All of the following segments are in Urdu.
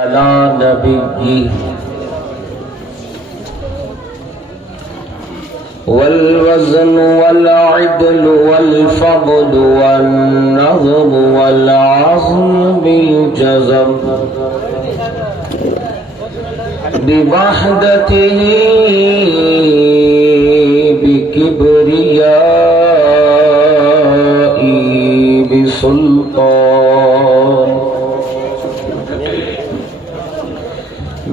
على نبيه والوزن والعدل والفضل والنظم والعزم بالجزم بوحدته بكبريائي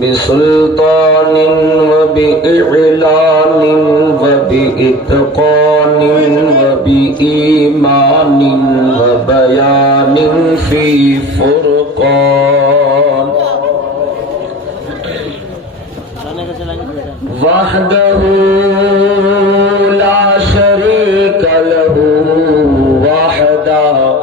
بسلطان وبإعلان وبإتقان وبإيمان وبيان في فرقان وحده لا شريك له وحده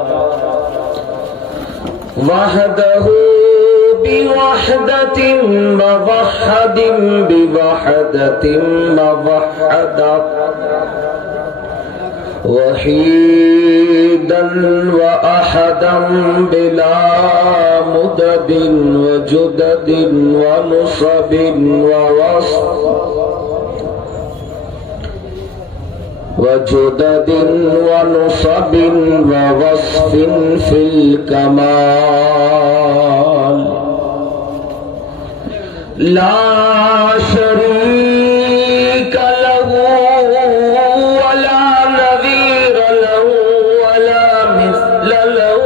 بوحدة موحد بوحدة موحدة وحيدا وأحدا بلا مدد وجدد ونصب ووصف وجدد ونصب ووصف في الكمال لا شريك له ولا نظير له ولا مثل له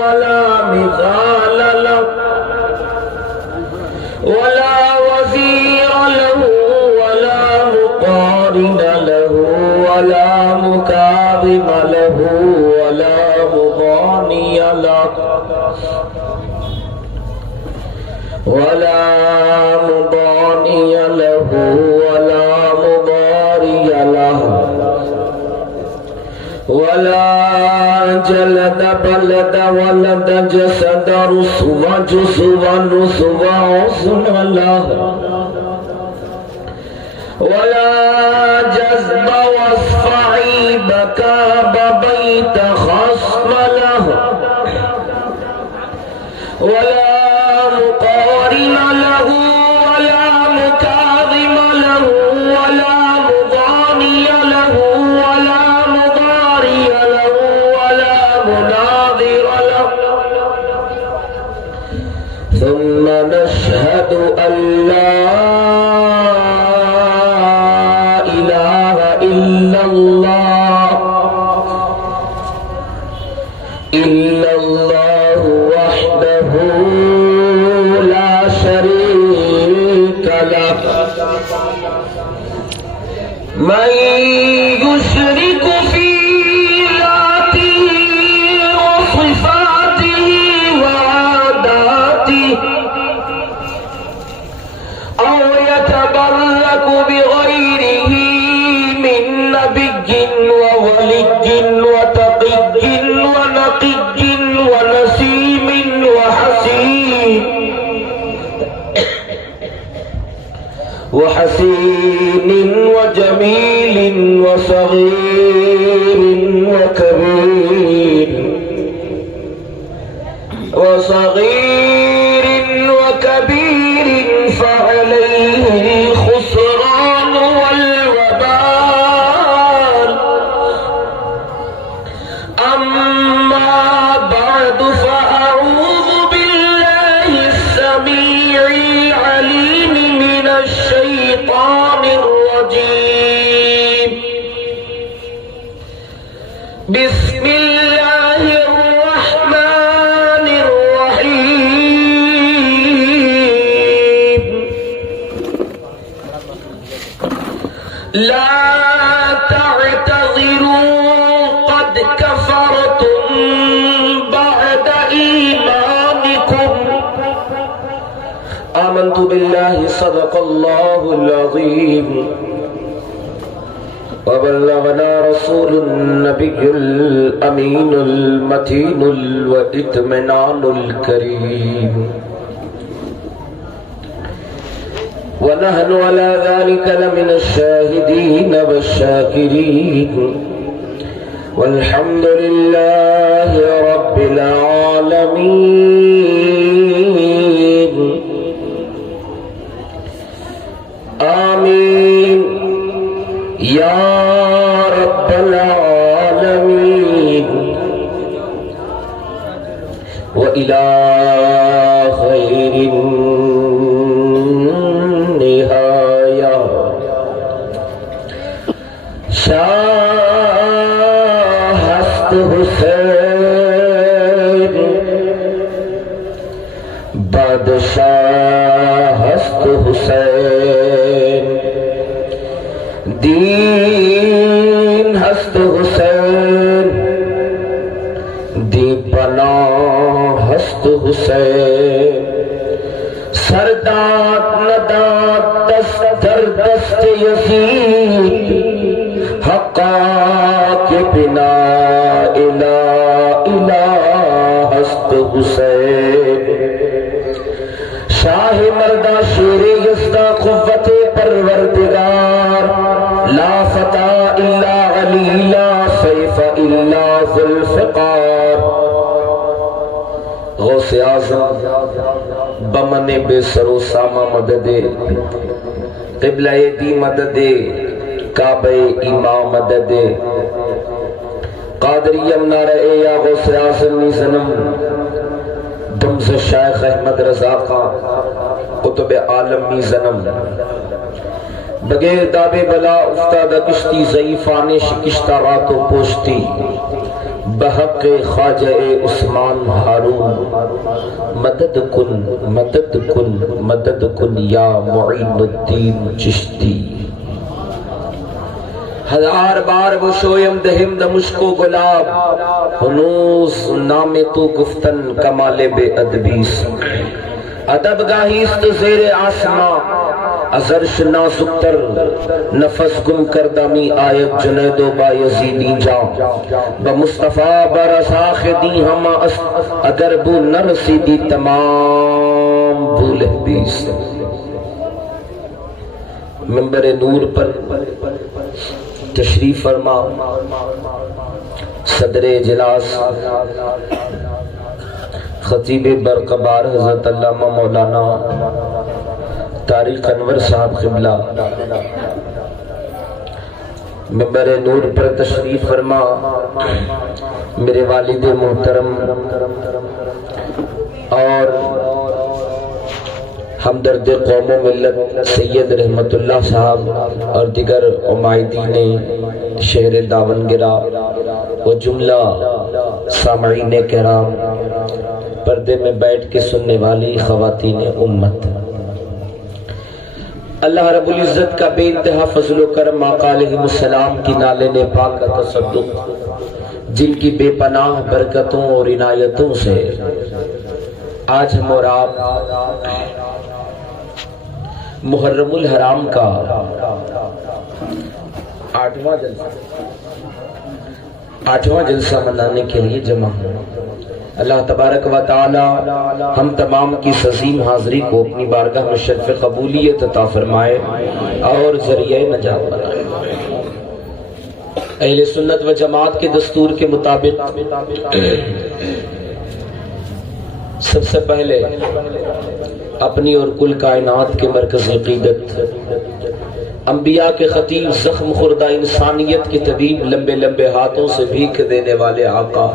ولا مثال له ولا وزير له ولا مقارن له ولا مكاظم له ولا مضاني له ولا مضاني له ولا مضاري له ولا جلد بلد ولد جسد رسو جسو نسو عصم له ولا جذب وصف عيب كاب بيت خصم له ولا مقارن له ولا مكاظم له ولا مضاني له ولا مضاري له ولا مناظر له ثم نشهد أن لا إله إلا الله وحده لا شريك له من يشرك في ذاته وصفاته وعاداته أو يتبرك بغيره من نبي وولي وتقي ونقي ونسيم وحسين وجميل وصغير وكبير فعليه الخسران والوبال أما بعد فأعوذ بالله السميع العليم من الشيطان الرجيم بسم الله الرحمن الرحيم لا تعتذروا قد كفرتم بعد إيمانكم آمنت بالله صدق الله العظيم وبلغنا رسول النبي الأمين المتين الإطمئنان الكريم ونحن على ذلك لمن الشاهدين والشاكرين والحمد لله رب العالمين مرد شاہ ہست حسین دین ہست حسین دی پناہ ہست حسین سردات ندات دست در دست یزید حقا کے بنا الہ ہست حسین شاہ مردہ شیر یزدہ قوت پروردگار لا فتح الا علی لا سیف الا ذوالفقار غوث اعظم بمن بے سر و سامہ مدد قبلہ دی مدد کعبہ امام مدد قادریم نعرہ یا غوث اعظم زنم دمز شیخ احمد رضا خان قطب عالمی زنم بغیر داب بلا افتادہ کشتی ضعیفان شکشتہ راتوں پوشتی بحق خواجہ عثمان ہارون مدد کن مدد کن مدد کن یا معین الدین چشتی ہزار بار وہ شویم دہم دمشق و گلاب ہنوز نام تو گفتن کمال بے ادبیس ادب گاہیست زیر آسمان ازرش نازکتر نفس گم کردمی آیت جنید و بایزیدی جام بمصطفیٰ برزاخ دی ہما اگر بو نرسی دی تمام بھول حدیث منبر نور پر تشریف فرما صدر اجلاس خطیب برقبار حضرت علامہ مولانا طارق انور صاحب قبلہ منبر نور پر تشریف فرما میرے والد محترم اور ہمدرد قوم و ملت سید رحمت اللہ صاحب اور دیگر عمائدین شہر داونگرہ و جملہ سامعین کرام پردے میں بیٹھ کے سننے والی خواتین امت اللہ رب العزت کا بے انتہا فضل و کرم آقا علیہ السلام کی نالین پاک کا تصدق جن کی بے پناہ برکتوں اور عنایتوں سے آج ہم اور آپ محرم الحرام کا 8واں جلسہ منانے کے لیے جمع ہیں۔ اللہ تبارک و تعالی ہم تمام کی عظیم حاضری کو اپنی بارگاہ میں شرف قبولیت عطا فرمائے اور ذریعہ نجات بنائے۔ اہل سنت و جماعت کے دستور کے مطابق سب سے پہلے اپنی اور کل کائنات کے مرکز عقیدت انبیاء کے خطیب زخم خوردہ انسانیت کے طبیب لمبے لمبے ہاتھوں سے بھیک دینے والے آقا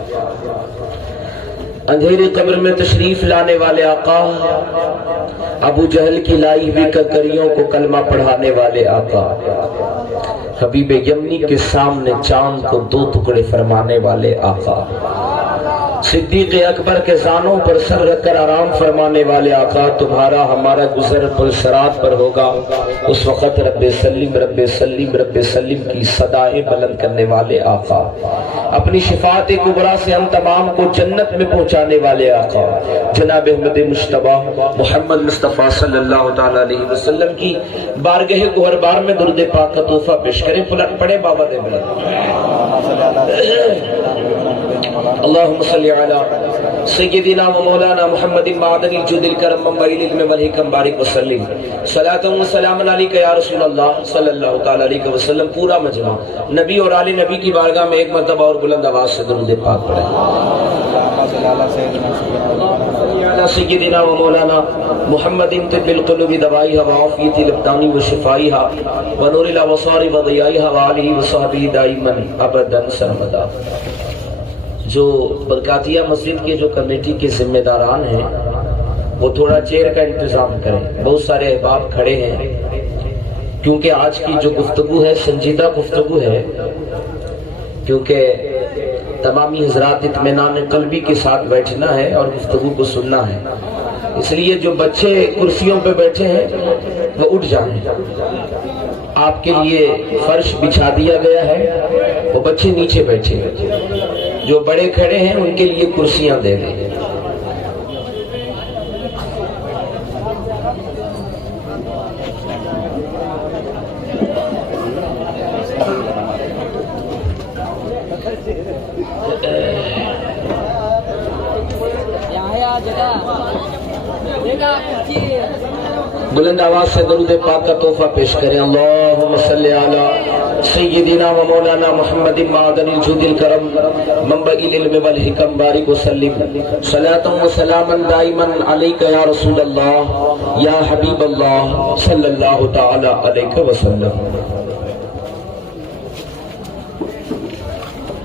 اندھیرے قبر میں تشریف لانے والے آقا ابو جہل کی لائی ہوئی ککریوں کو کلمہ پڑھانے والے آقا حبیب یمنی کے سامنے چاند کو 2 ٹکڑے فرمانے والے آقا صدیق اکبر کے زانوں پر سر رکھ کر آرام فرمانے والے آقا تمہارا ہمارا گزر پلسرات پر ہوگا اس وقت رب سلیم رب سلیم رب سلیم کی صدائیں بلند کرنے والے آقا اپنی شفاعت کبریٰ سے ہم تمام کو جنت میں پہنچانے والے آقا جناب احمد مجتبیٰ محمد مصطفیٰ صلی اللہ تعالیٰ علیہ وسلم کی بارگاہ گوہر بار میں درود پاک کا تحفہ پیش کریں پلٹ پڑے بابا دے بلند اللہم صلی علی سیدنا و مولانا محمد معدن الجود الکرم منبعی العلم والحکم بارک وسلم صلاۃ و سلام علیک یا رسول اللہ صلی اللہ تعالی علیہ وسلم پورا مجمع نبی اور آل نبی کی بارگاہ میں ایک مرتبہ اور بلند آواز سے درود پاک پڑھیں سیدنا و مولانا محمد طب القلوب دوائیہ وعافیت الابدان و شفائیہ ونور الابصار و ضیائیہ وآلہ وصحبہ دائما ابدا سرمدا جو برکاتیہ مسجد کے جو کمیٹی کے ذمہ داران ہیں وہ تھوڑا چیئر کا انتظام کریں بہت سارے احباب کھڑے ہیں کیونکہ آج کی جو گفتگو ہے سنجیدہ گفتگو ہے کیونکہ تمامی حضرات اطمینان قلبی کے ساتھ بیٹھنا ہے اور گفتگو کو سننا ہے اس لیے جو بچے کرسیوں پہ بیٹھے ہیں وہ اٹھ جائیں، آپ کے لیے فرش بچھا دیا گیا ہے، وہ بچے نیچے بیٹھے ہیں، جو بڑے کھڑے ہیں ان کے لیے کرسیاں دے دیں۔ بلند آواز سے درود پاک کا تحفہ پیش کریں۔ اللہم صلی علی سیدنا و مولانا محمد معدن الجود الکرم منبع العلم والحکم بارک وسلم صلاة و سلاما دائما علیک یا رسول اللہ یا حبیب اللہ صلی اللہ تعالی علیہ وسلم۔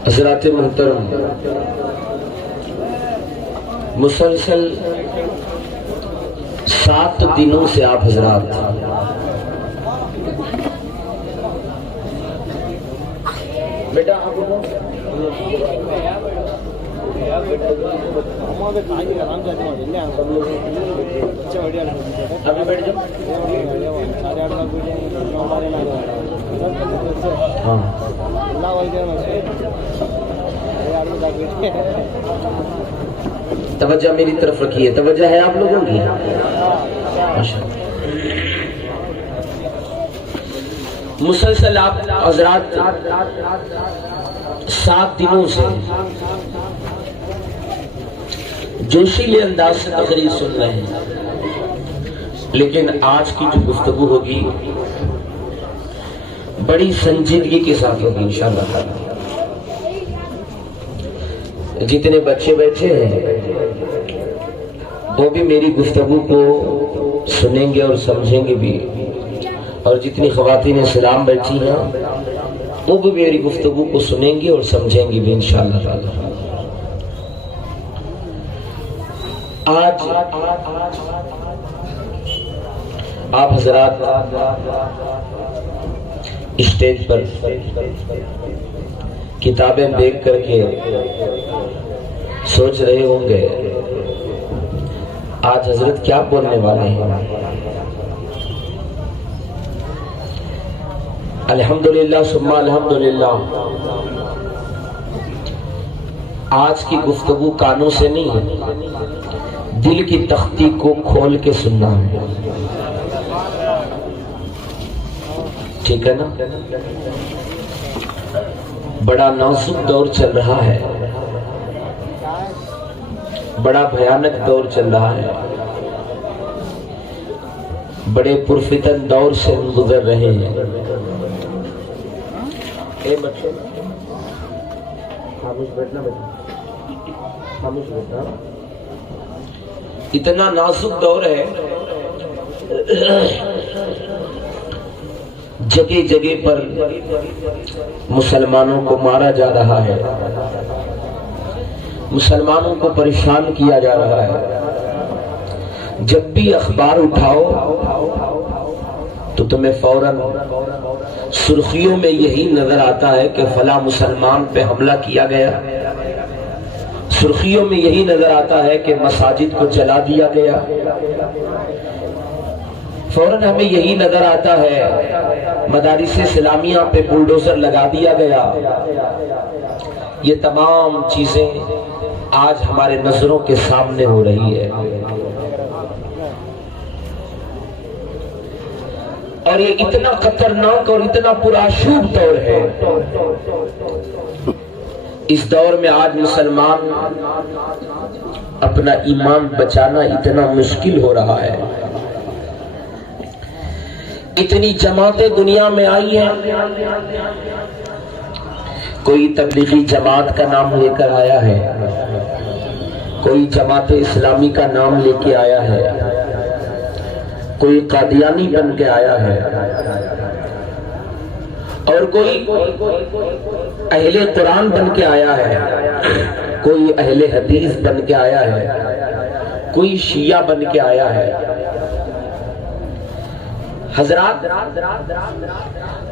حضرات محترم، مسلسل 7 دنوں سے آپ حضرات بیٹا ابھی بیٹھ جاؤ۔ ہاں توجہ میری طرف رکھیے، توجہ ہے آپ لوگوں کی؟ مسلسل آپ حضرات 7 دنوں سے جوشیلے انداز سے تقریر سن رہے ہیں، لیکن آج کی جو گفتگو ہوگی بڑی سنجیدگی کے ساتھ ہوگی انشاءاللہ تعالی۔ جتنے بچے بیٹھے ہیں وہ بھی میری گفتگو کو سنیں گے اور سمجھیں گے بھی، اور جتنی خواتین سلام بیٹھی ہیں وہ بھی میری گفتگو کو سنیں گی اور سمجھیں گی بھی انشاءاللہ تعالی۔ آج آپ حضرات اسٹیج پر کتابیں دیکھ کر کے سوچ رہے ہوں گے آج حضرت کیا بولنے والے ہیں۔ الحمدللہ ثم الحمدللہ، آج کی گفتگو کانوں سے نہیں دل کی تختی کو کھول کے سننا ہے، ٹھیک ہے نا؟ بڑا نازک دور چل رہا ہے، بڑا بھیانک دور چل رہا ہے، بڑے پرفتن دور سے گزر رہے ہیں۔ اے بچوں خاموش بیٹھنا، خاموش بیٹھنا۔ اتنا نازک دور ہے، جگہ جگہ پر مسلمانوں کو مارا جا رہا ہے، مسلمانوں کو پریشان کیا جا رہا ہے۔ جب بھی اخبار اٹھاؤ تو تمہیں فوراً سرخیوں میں یہی نظر آتا ہے کہ فلاں مسلمان پہ حملہ کیا گیا، سرخیوں میں یہی نظر آتا ہے کہ مساجد کو جلا دیا گیا، فوراً ہمیں یہی نظر آتا ہے مدارس اسلامیہ پہ بلڈوزر لگا دیا گیا۔ یہ تمام چیزیں آج ہمارے نظروں کے سامنے ہو رہی ہے، اور یہ اتنا خطرناک اور اتنا پرآشوب دور ہے۔ اس دور میں آج مسلمان اپنا ایمان بچانا اتنا مشکل ہو رہا ہے۔ اتنی جماعتیں دنیا میں آئی ہیں، کوئی تبلیغی جماعت کا نام لے کر آیا ہے، کوئی جماعت اسلامی کا نام لے کے آیا ہے، کوئی قادیانی بن کے آیا ہے، اور کوئی اہل قرآن بن کے آیا ہے، کوئی اہل حدیث بن کے آیا ہے، کوئی شیعہ بن کے آیا ہے۔ حضرات،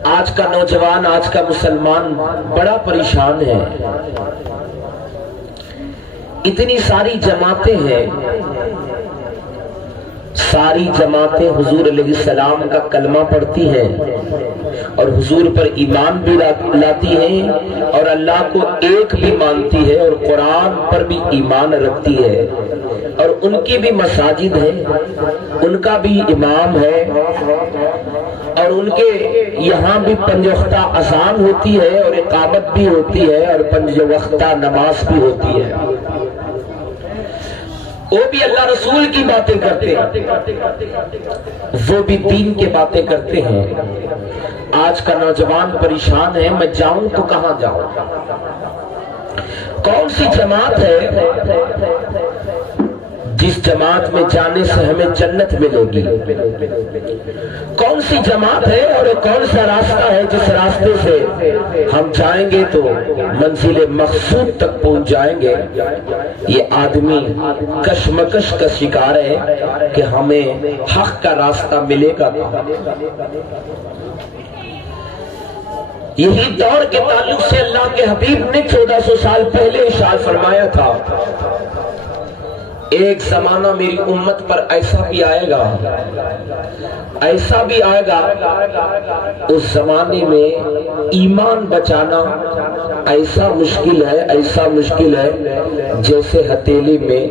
آج کا نوجوان، آج کا مسلمان بڑا پریشان ہے۔ اتنی ساری جماعتیں ہیں، ساری جماعتیں حضور علیہ السلام کا کلمہ پڑھتی ہیں اور حضور پر ایمان بھی لاتی ہیں اور اللہ کو ایک بھی مانتی ہے اور قرآن پر بھی ایمان رکھتی ہے، اور ان کی بھی مساجد ہے، ان کا بھی امام ہے، اور ان کے یہاں بھی 5 وقتہ اذان ہوتی ہے اور اقامت بھی ہوتی ہے اور 5 وقتہ نماز بھی ہوتی ہے۔ وہ بھی اللہ رسول کی باتیں کرتے ہیں، وہ بھی دین کی باتیں کرتے ہیں۔ آج کا نوجوان پریشان ہے، میں جاؤں تو کہاں جاؤں؟ کون سی جماعت ہے جس جماعت میں جانے سے ہمیں جنت ملے گی؟ کون سی جماعت ہے اور کون سا راستہ ہے جس راستے سے ہم جائیں گے تو منزل مقصود تک پہنچ جائیں گے؟ یہ آدمی کشمکش کا شکار ہے کہ ہمیں حق کا راستہ ملے گا۔ یہی دور کے تعلق سے اللہ کے حبیب نے 1400 سال پہلے ارشاد فرمایا تھا، ایک زمانہ میری امت پر ایسا بھی آئے گا، ایسا بھی آئے گا، اس زمانے میں ایمان بچانا ایسا مشکل ہے، ایسا مشکل ہے جیسے ہتھیلی میں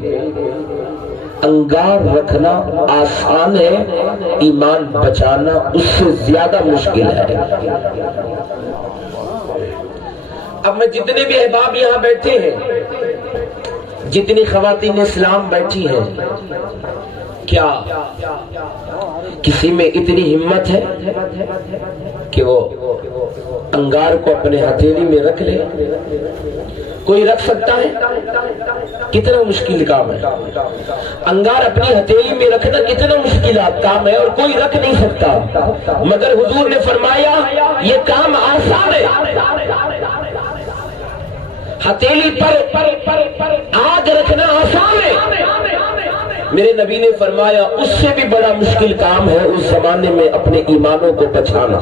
انگار رکھنا آسان ہے، ایمان بچانا اس سے زیادہ مشکل ہے۔ اب میں جتنے بھی احباب یہاں بیٹھے ہیں، جتنی خواتین اسلام بیٹھی ہیں، کیا کسی میں اتنی ہمت ہے کہ وہ انگار کو اپنے ہتھیلی میں رکھ لے؟ کوئی رکھ سکتا ہے؟ کتنا مشکل کام ہے انگار اپنی ہتھیلی میں رکھنا، کتنا مشکل کام ہے، اور کوئی رکھ نہیں سکتا، مگر حضور نے فرمایا یہ کام آسان ہے۔ ہتھیلی پر آگ رکھنا آسان ہے، میرے نبی نے فرمایا اس سے بھی بڑا مشکل کام ہے اس زمانے میں اپنے ایمانوں کو بچانا۔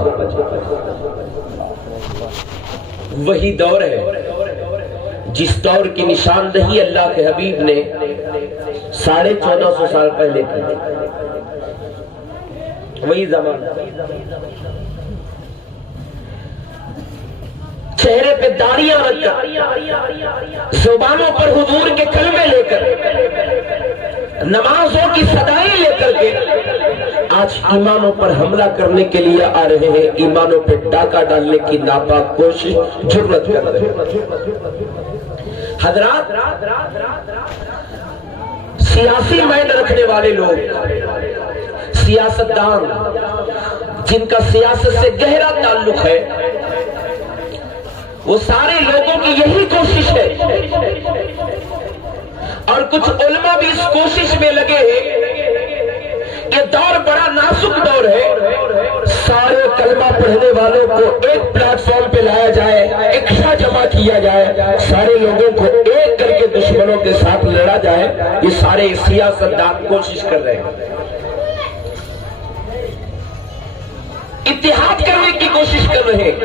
وہی دور ہے جس دور کی نشاندہی اللہ کے حبیب نے 1450 سال پہلے کی، وہی زمانہ۔ چہرے پہ داڑیاں رکھ کر، زبانوں پر حضور کے کلمے لے کر، نمازوں کی صدائیں لے کر کے آج ایمانوں پر حملہ کرنے کے لیے آ رہے ہیں، ایمانوں پہ ڈاکہ ڈالنے کی ناپاک کوشش جرأت کر رہے ہیں۔ حضرات، سیاسی مائنڈ رکھنے والے لوگ، سیاستدان جن کا سیاست سے گہرا تعلق ہے، وہ سارے لوگوں کی یہی کوشش ہے، اور کچھ علماء بھی اس کوشش میں لگے ہیں۔ یہ دور بڑا نازک دور ہے، سارے کلمہ پڑھنے والوں کو ایک پلیٹ فارم پہ لایا جائے، اکٹھا جمع کیا جائے، سارے لوگوں کو ایک کر کے دشمنوں کے ساتھ لڑا جائے۔ یہ سارے سیاستدان کوشش کر رہے ہیں، اتحاد کرنے کی کوشش کر رہے ہیں،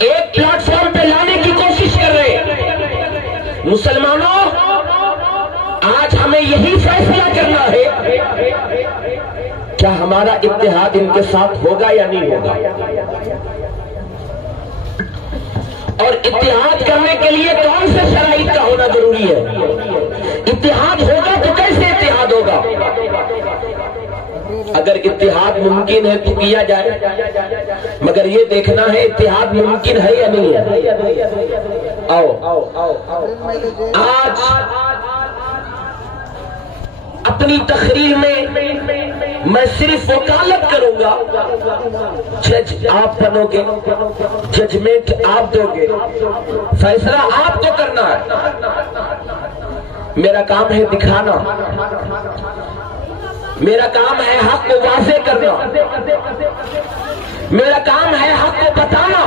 ایک پلیٹ فارم پہ لانے کی کوشش کر رہے ہیں۔ مسلمانوں، آج ہمیں یہی فیصلہ کرنا ہے، کیا ہمارا اتحاد ان کے ساتھ ہوگا یا نہیں ہوگا؟ اور اتحاد کرنے کے لیے کون سے شرائط کا ہونا ضروری ہے؟ اتحاد ہوگا تو کیسے اتحاد ہوگا؟ اگر اتحاد ممکن ہے تو کیا جائے، مگر یہ دیکھنا ہے اتحاد ممکن ہے یا نہیں ہے۔ آؤ آج اپنی تقریر میں صرف وکالت کروں گا، جج آپ بنو گے، ججمنٹ آپ دو گے، فیصلہ آپ کو کرنا ہے۔ میرا کام ہے دکھانا، میرا کام ہے حق کو واضح کرنا، میرا کام ہے حق کو بتانا۔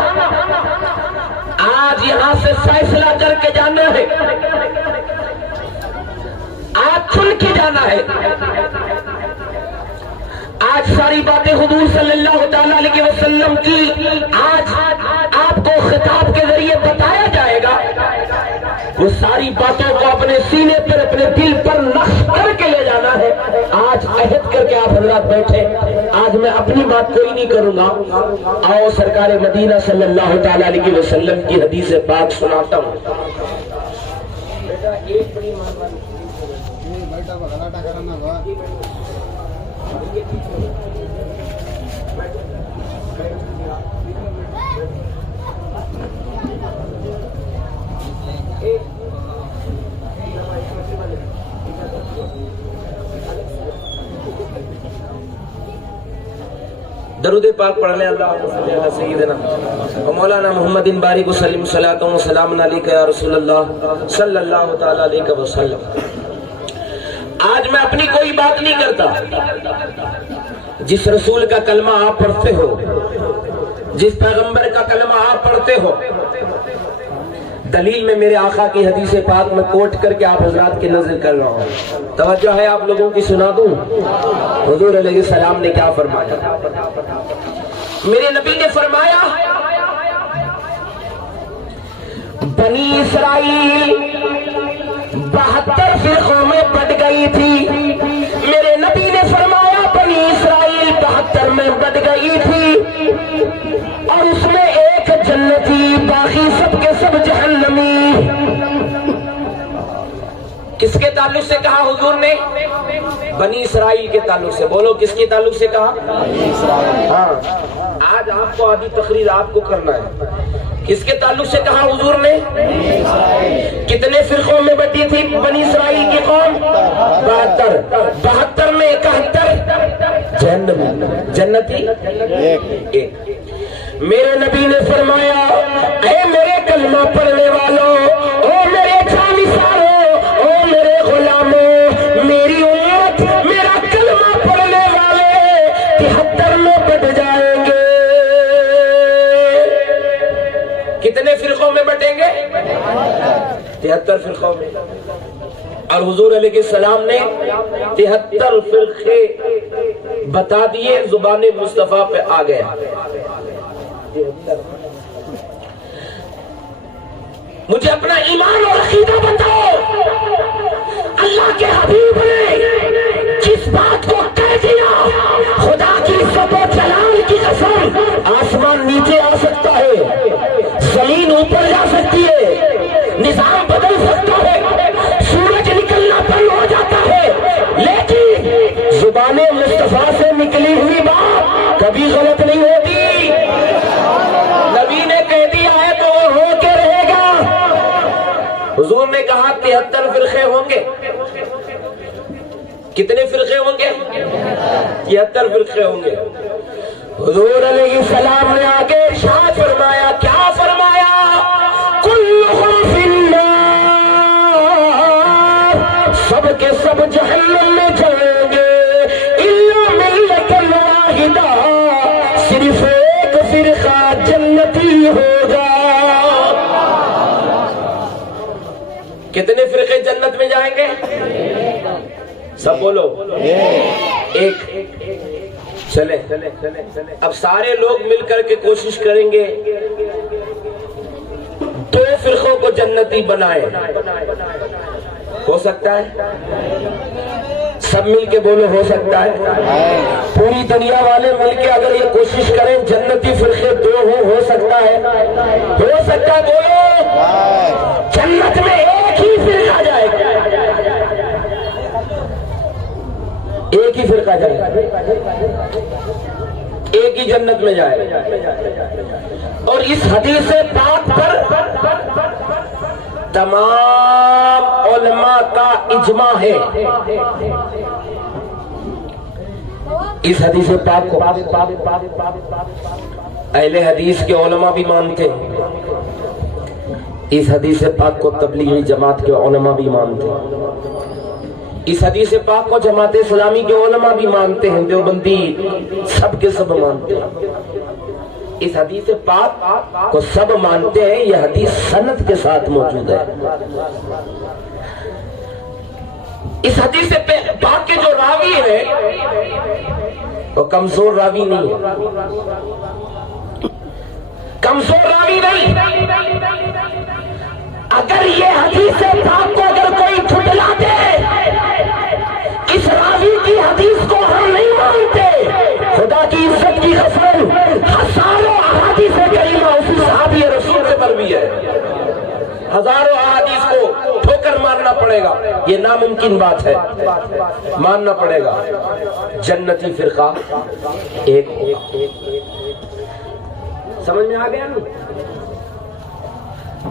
آج یہاں سے فیصلہ کر کے جانا ہے، آج کھل کے جانا ہے۔ آج ساری باتیں حضور صلی اللہ تعالیٰ علیہ وسلم کی آج آپ کو خطاب کے ذریعے بتایا جائے گا۔ وہ ساری باتوں کو اپنے سینے پر اپنے دل پر نقش کر کے لے جانا ہے. آج عہد کر کے آپ حضرات بیٹھے. آج میں اپنی بات کوئی نہیں کروں گا. آؤ سرکار مدینہ صلی اللہ تعالی علیہ وسلم کی حدیث پاک سناتا ہوں. درود پاک پڑھ لیں. اللہ سیدنا و مولانا محمد بارک وسلم صلاۃ و سلام علیک یا رسول اللہ صلی اللہ تعالی علیہ وسلم. آج میں اپنی کوئی بات نہیں کرتا. جس رسول کا کلمہ آپ پڑھتے ہو, جس پیغمبر کا کلمہ آپ پڑھتے ہو, دلیل میں میرے آقا کی حدیث پاک میں کوٹ کر کے آپ حضرات کی نظر کر رہا ہوں. توجہ ہے آپ لوگوں کی, سنا دوں. حضور علیہ السلام نے کیا فرمایا؟ میرے نبی نے فرمایا بنی اسرائیل 72 فرقوں میں بٹ گئی تھی. میرے نبی نے فرمایا بنی اسرائیل 72 میں بٹ گئی تھی, اور اس میں ایک جنتی, باقی سب کے سب جہنمی. کس کے تعلق سے کہا حضور نے؟ بنی اسرائیل کے تعلق سے. بولو کس کے تعلق سے کہا؟ ہاں, آج آپ کو آدھی تقریر آپ کو کرنا ہے. کس کے تعلق سے کہا حضور نے؟ کتنے فرقوں میں بٹی تھی بنی اسرائیل کی قوم؟ 72. 72 میں 71 جہنمی, جنتی ایک. میرے نبی نے فرمایا اے میرے کلمہ پڑھنے والوں, او میرے جانثاروں, او میرے غلاموں, میری امت, میرا کلمہ پڑھنے والے 73 میں بٹ جائیں گے. کتنے فرقوں میں بٹیں گے؟ 73 فرقوں میں. اور حضور علیہ السلام نے 73 فرقے بتا دیے, زبان مصطفیٰ پہ آ گیا. مجھے اپنا ایمان اور عقیدہ بتاؤ. اللہ کے حبیب نے جس بات کو کہہ دیا, خدا کی عزت و جلال کی قسم, آسمان نیچے آ سکتا ہے, زمین اوپر جا سکتی ہے, نظام بدل سکتا ہے, سورج نکلنا بند ہو جاتا ہے, لیکن زبان مصطفیٰ سے نکلی ہوئی بات کبھی غلط نہیں ہوتی. نبی نے کہہ دیا ہے تو وہ ہو کے رہے گا. حضور نے کہا 73 فرقے ہوں گے. کتنے فرقے ہوں گے؟ 73 فرقے ہوں گے. حضور علیہ السلام نے آگے ارشاد فرمایا, کیا فرمایا؟ کلہم فی النار, سب کے سب جہنم میں جائیں گے, الا ملت واحدہ, صرف ایک فرقہ جنتی ہوگا. کتنے فرقے جنت میں جائیں گے؟ سب بولو ایک. چلیں اب سارے لوگ مل کر کے کوشش کریں گے 2 فرقوں کو جنتی بنائیں. ہو سکتا ہے؟ سب مل کے بولو ہو سکتا ہے. پوری دنیا والے مل کے اگر یہ کوشش کریں جنتی فرقے 2 ہو سکتا ہے؟ ہو سکتا ہے. بولو جنت میں ایک ہی فرقہ جائے گا, ایک ہی فرقہ جائے گا, ایک ہی جنت میں جائے گا. اور اس حدیث پاک پر تمام علماء کا اجماع ہے. اس حدیث پاک کو اہل حدیث کے علماء بھی مانتے ہیں, اس حدیث پاک کو تبلیغی جماعت کے علماء بھی مانتے ہیں, اس حدیث پاک کو جماعت اسلامی کے علماء بھی مانتے ہیں, دیوبندی سب کے سب مانتے ہیں. اس حدیث پاک کو سب مانتے ہیں. یہ حدیث سند کے ساتھ موجود ہے. اس حدیث پاک کے جو راوی ہے وہ کمزور راوی نہیں ہے, کمزور راوی نہیں. اگر یہ حدیث پاک کو اگر کوئی ٹھٹلا دے، اس راوی کی حدیث کو ہم نہیں مانتے، خدا کی عزت کی قسم ہزاروں احادیث کریمہ اسی صحابی رسول سے مروی ہے، ہزاروں احادیث کو ٹھوکر مارنا پڑے گا، یہ ناممکن بات ہے، ماننا پڑے گا۔ جنتی فرقہ ایک سمجھ میں آ گیا نا؟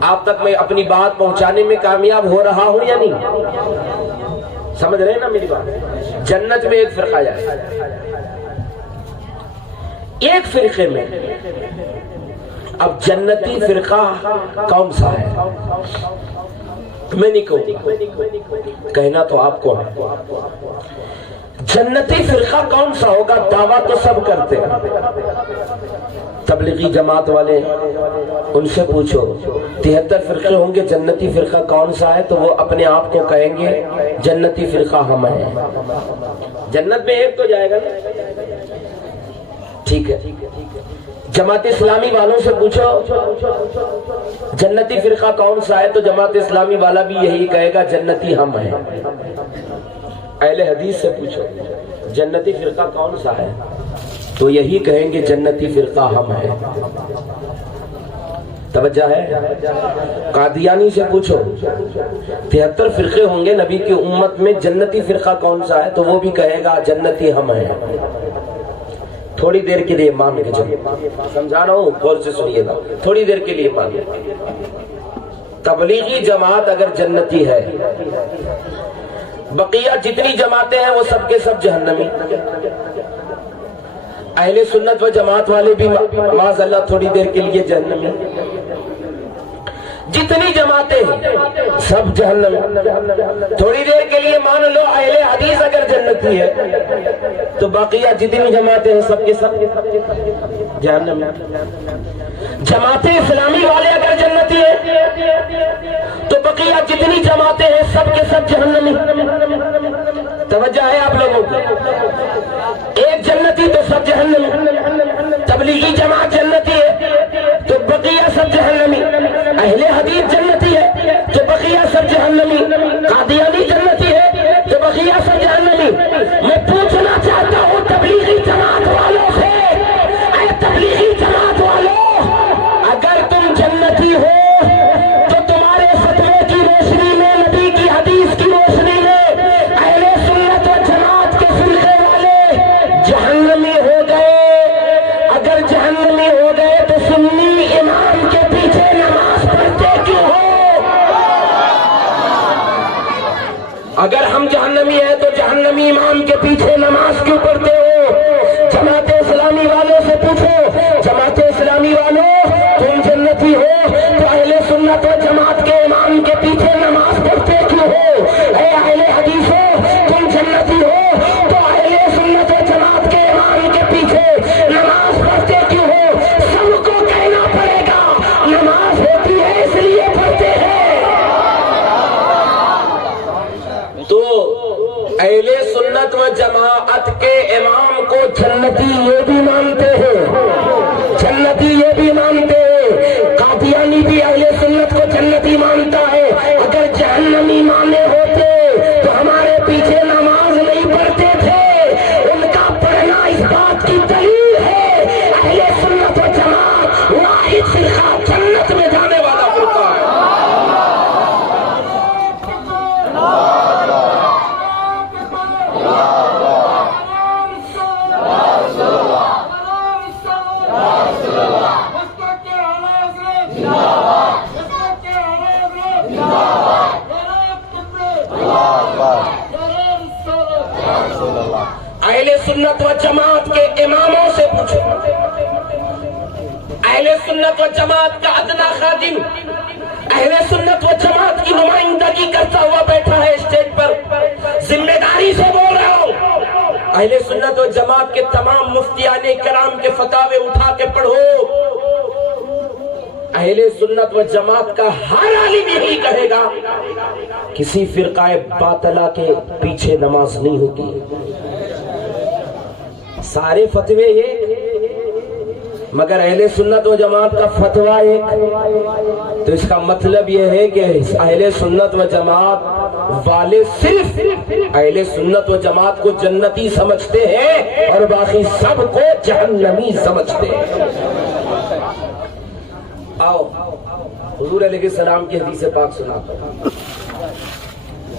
آپ تک میں اپنی بات پہنچانے میں کامیاب ہو رہا ہوں یا نہیں؟ سمجھ رہے ہیں نا میری بات؟ جنت میں ایک فرقہ جائے، ایک فرقے میں اب جنتی فرقہ کون سا ہے میں نہیں کہوں گا، کہنا تو آپ کو ہے۔ جنتی فرقہ کون سا ہوگا؟ دعویٰ تو سب کرتے ہیں، تبلیغی جماعت والے، ان سے پوچھو 73 فرقے ہوں گے، جنتی فرقہ کون سا ہے؟ تو وہ اپنے آپ کو کہیں گے جنتی فرقہ ہم ہیں۔ جنت میں ایک تو جائے گا نا، ٹھیک ہے۔ جماعت اسلامی والوں سے پوچھو جنتی فرقہ کون سا ہے، تو جماعت اسلامی والا بھی یہی کہے گا جنتی ہم ہیں۔ اہل حدیث سے پوچھو جنتی فرقہ کون سا ہے، تو یہی کہیں گے جنتی فرقہ ہم ہیں۔ توجہ ہے؟ قادیانی سے پوچھو 73 فرقے ہوں گے نبی کی امت میں، جنتی فرقہ کون سا ہے، تو وہ بھی کہے گا جنتی ہم ہیں۔ تھوڑی دیر کے لیے مان کے چلیے، سمجھا رہا ہوں، غور سے سنیے گا، تھوڑی دیر کے لیے مان۔ تبلیغی جماعت اگر جنتی ہے، بقیہ جتنی جماعتیں ہیں وہ سب کے سب جہنمی۔ اہل سنت و جماعت والے بھی معاذ اللہ تھوڑی دیر کے لیے جہنمی، جتنی جماعتیں ہیں سب جہنم۔ تھوڑی دیر کے لیے مان لو اہل حدیث اگر جنتی ہے تو بقیہ جتنی جماعتیں ہیں سب کے سب جہنم۔ جماعت اسلامی والے اگر جنتی ہے تو بقیہ جتنی جماعتیں ہیں سب کے سب جہنمی۔ توجہ ہے آپ لوگوں کو؟ ایک جنتی تو سب جہنمی، تبلیغی جماعت جنتی ہے تو بقیہ سب جہنمی، اہل حدیث جنتی ہے تو بقیہ سب جہنمی، قادیانی جنتی ہے تو بقیہ سب جہنمی۔ میں پوچھنا چاہتا ہوں تبلیغی جماعت والوں سے، اے تبلیغی جماعت والوں، اگر تم جنتی ہو تو تمہارے فتوے کی روشنی میں، نبی کی حدیث کی روشنی میں اہل سنت و جماعت کے فرقے والے جہنمی ہو گئے۔ اگر جہنمی ہو گئے تو سنی امام کے پیچھے نماز پڑھتے کیوں ہو؟ اگر ہم جہنمی ہیں تو جہنمی امام کے پیچھے نماز کیوں پڑھتے ہو؟ جماعت اسلامی والوں سے پوچھو، جماعت اسلامی والوں تم جنتی ہو تو اہل سنت و جماعت کے امام کے پیچھے نماز پڑھتے کیوں ہو؟ اے اہل حدیث ہو تم جنتی ہو تو اہل سنت و جماعت کے امام کے پیچھے نماز پڑھتے کیوں ہو؟ سب کو کہنا پڑے گا نماز ہوتی ہے اس لیے پڑھتے ہیں۔ تو اہل سنت و جماعت کے امام کو جنتی یہ بھی مانتے ہیں، جنتی یہ بھی مانتے ہیں، قادیانی بھی اہل سنت کو جنتی مانتا ہے۔ اگر جہنمی مانے ہوتے تو ہمارے پیچھے نماز نہیں پڑھتے تھے، ان کا پڑھنا اس بات کی دلیل ہے اہل سنت و جماعت واحد فرقہ جنت میں جانے والا فرقہ ہے۔ اہل سنت و جماعت کے اماموں سے پوچھو، اہل سنت و جماعت کا ادنا خادم اہل سنت و جماعت کی نمائندگی کرتا ہوا بیٹھا ہے اسٹیج پر، ذمہ داری سے بول رہا ہوں، اہل سنت و جماعت کے تمام مفتیان کرام کے فتاوے اٹھا کے پڑھو، اہل سنت و جماعت کا ہر عالم یہی کہے گا کسی فرقہ باطلہ کے پیچھے نماز نہیں ہوتی۔ سارے فتوے یہ مگر اہل سنت و جماعت کا فتویٰ ایک، تو اس کا مطلب یہ ہے کہ اہل سنت و جماعت والے صرف اہل سنت و جماعت کو جنتی سمجھتے ہیں اور باقی سب کو جہنمی سمجھتے ہیں۔ آؤ حضور علیہ السلام کی حدیث پاک سناتا ہوں۔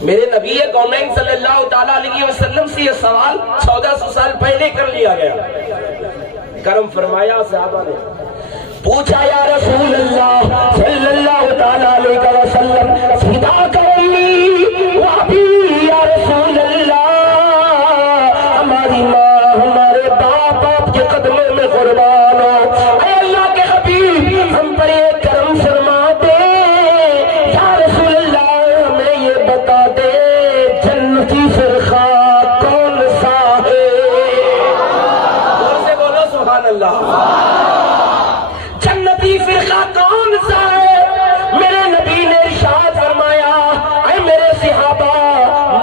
میرے نبی کونین صلی اللہ تعالیٰ علیہ وسلم سے یہ سوال 1400 سال پہلے کر لیا گیا۔ کرم فرمایا صحابہ نے پوچھا یا رسول اللہ صلی اللہ تعالیٰ علیہ وسلم فداک امی و ابی یا رسول اللہ، ہماری ماں ہمارے باپ آپ کے قدموں میں قربان ہو، اے اللہ کے حبیب ہم پر یہ کرم فرما دے، یا رسول اللہ ہمیں یہ بتا دے جنتی فرقہ کون سا ہے؟ سے بولو سبحان اللہ، جنتی فرقہ کون سا ہے؟ میرے نبی نے ارشاد فرمایا اے میرے صحابہ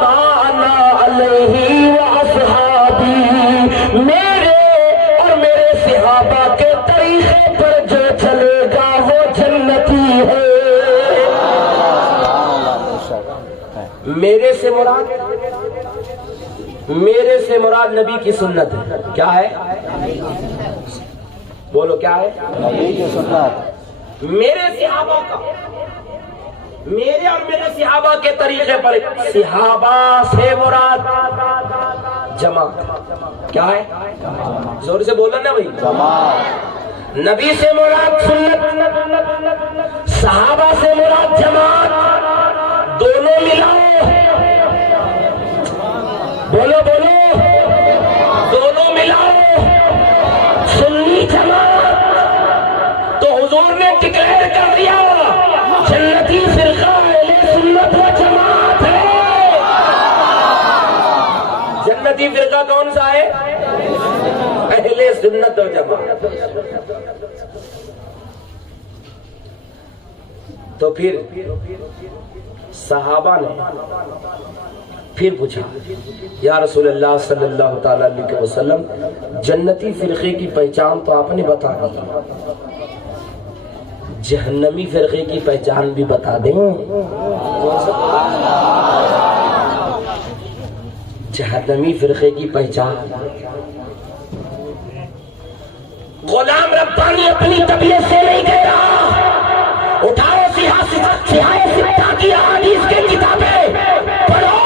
ما انا علیہ و اصحابی، میرے اور میرے صحابہ کے طریقے پر جو چلے گا وہ جنتی ہے۔ میرے سے مراد نبی کی سنت ہے۔ کیا ہے؟ بولو کیا ہے؟ نبی کی سنت۔ میرے صحابہ کا، میرے اور میرے صحابہ کے طریقے پر، صحابہ سے مراد جماعت۔ کیا ہے؟ زور سے بولو نا بھائی، جماعت۔ نبی سے مراد سنت، صحابہ سے مراد جماعت، دونوں ملاؤ، بولو بولو، دونوں ملاؤ، سنی جماعت۔ تو حضور نے ڈکلیئر کر دیا جنتی فرقہ اہل سنت و جماعت ہے۔ جنتی فرقہ کون سا ہے؟ اہل سنت و جماعت۔ تو پھر صحابہ نے پھر پوچھا یا رسول اللہ صلی اللہ تعالی علیہ وسلم جنتی فرقے کی پہچان تو آپ نے بتا دی، جہنمی فرقے کی پہچان بھی بتا دیں۔ جہنمی فرقے کی پہچان، غلام ربانی اپنی طبیعت سے نہیں کہہ رہا، اٹھاؤ سیاہ ستہ کی احادیث کی کتابیں پڑھو،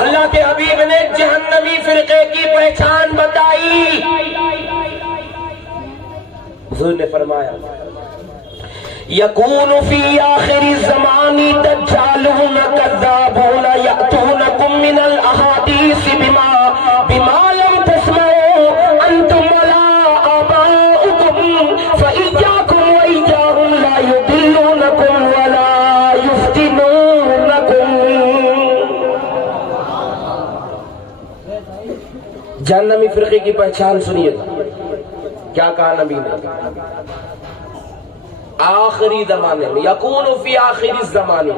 اللہ کے حبیب نے جہنمی فرقے کی پہچان بتائی۔ حضور نے فرمایا یکون فی آخر الزمان دجالون کذابون یأتونکم من الاحادیث بما لم تسمعوا انتم ولا آباؤکم فإیاکم وإیاہم لا یضلونکم ولا یفتنونکم۔ جہنمی فرقے کی پہچان سنیے کیا کہا نبی نے؟ آخری زمانے میں، یکون فی آخری الزمانے،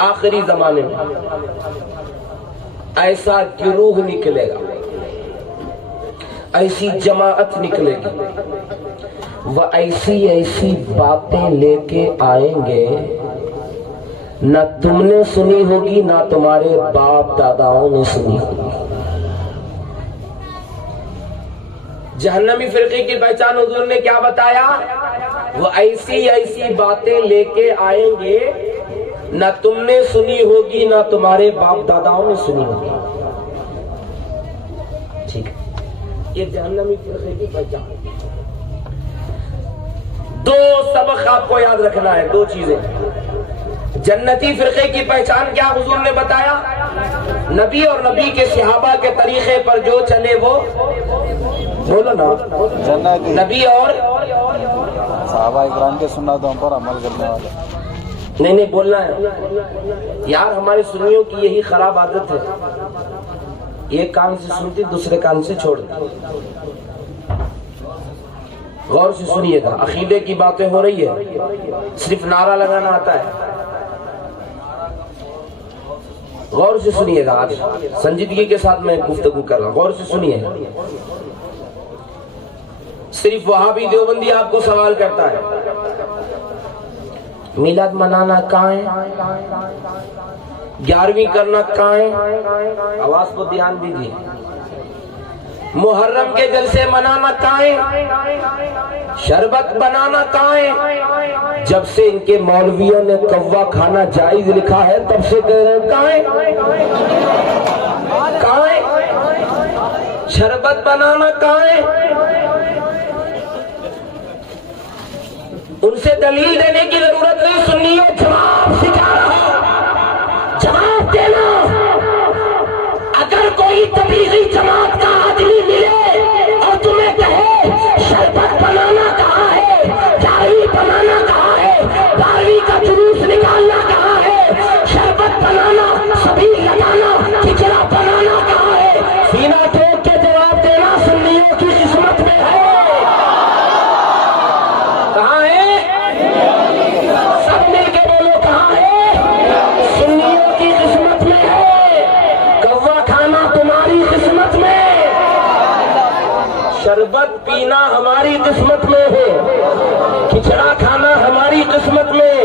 آخری زمانے میں ایسا گروہ نکلے گا، ایسی جماعت نکلے گی، وہ ایسی باتیں لے کے آئیں گے نہ تم نے سنی ہوگی نہ تمہارے باپ داداؤں نے سنی ہوگی۔ جہنمی فرقے کی پہچان حضور نے کیا بتایا؟ وہ ایسی باتیں لے کے آئیں گے نہ تم نے سنی ہوگی نہ تمہارے باپ داداؤں نے سنی ہوگی۔ ٹھیک ہے، یہ جہنمی فرقے کی پہچان۔ دو سبق آپ کو یاد رکھنا ہے، دو چیزیں۔ جنتی فرقے کی پہچان کیا حضور نے بتایا؟ نبی اور نبی کے صحابہ کے طریقے پر جو چلے وہ، بولو نا، نبی اور صحابہ اکرام کے سنتوں پر عمل کرنے والے۔ نہیں بولنا ہے یار، ہمارے سنیوں کی یہی خراب عادت ہے، ایک کان سے سنتی دوسرے کان سے چھوڑتی۔ غور سے سنیے گا، عقیدے کی باتیں ہو رہی ہے، صرف نعرہ لگانا آتا ہے۔ غور سے سنیے گا، آج سنجیدگی کے ساتھ میں گفتگو کر رہا ہوں، غور سے سنیے۔ صرف وہابی دیوبندی آپ کو سوال کرتا ہے میلاد منانا کہاں ہے، 11ویں کرنا کہاں ہے، آواز کو دھیان دیجیے، محرم کے جلسے منانا کہاں ہے، شربت بنانا کہاں ہے؟ جب سے ان کے مولویوں نے کوا کھانا جائز لکھا ہے تب سے کہہ رہے ہیں کہاں ہے، کہاں ہے؟ شربت بنانا کہاں ہے؟ ان سے دلیل دینے کی ضرورت نہیں، سنیو جواب سکھا رہا، جواب دینا۔ اگر کوئی تبلیغی جماعت کا آدمی ملے اور تمہیں کہے شربت بنانا کہاں ہے، 11ویں بنانا کہاں ہے، 12ویں کا جلوس نکالنا کہاں ہے، شربت بنانا، سبیل لگانا، کھچڑا بنانا کہاں ہے، سینہ ٹھوک کے جواب دینا سنیوں کی قسمت میں ہے، کہاں ہے؟ سب مل کے بولو کہاں ہے؟ سنیوں کی قسمت میں ہے، کوا کھانا تمہاری قسمت میں، شربت پینا ہماری قسمت میں ہے، کھچڑا کھانا ہماری قسمت میں،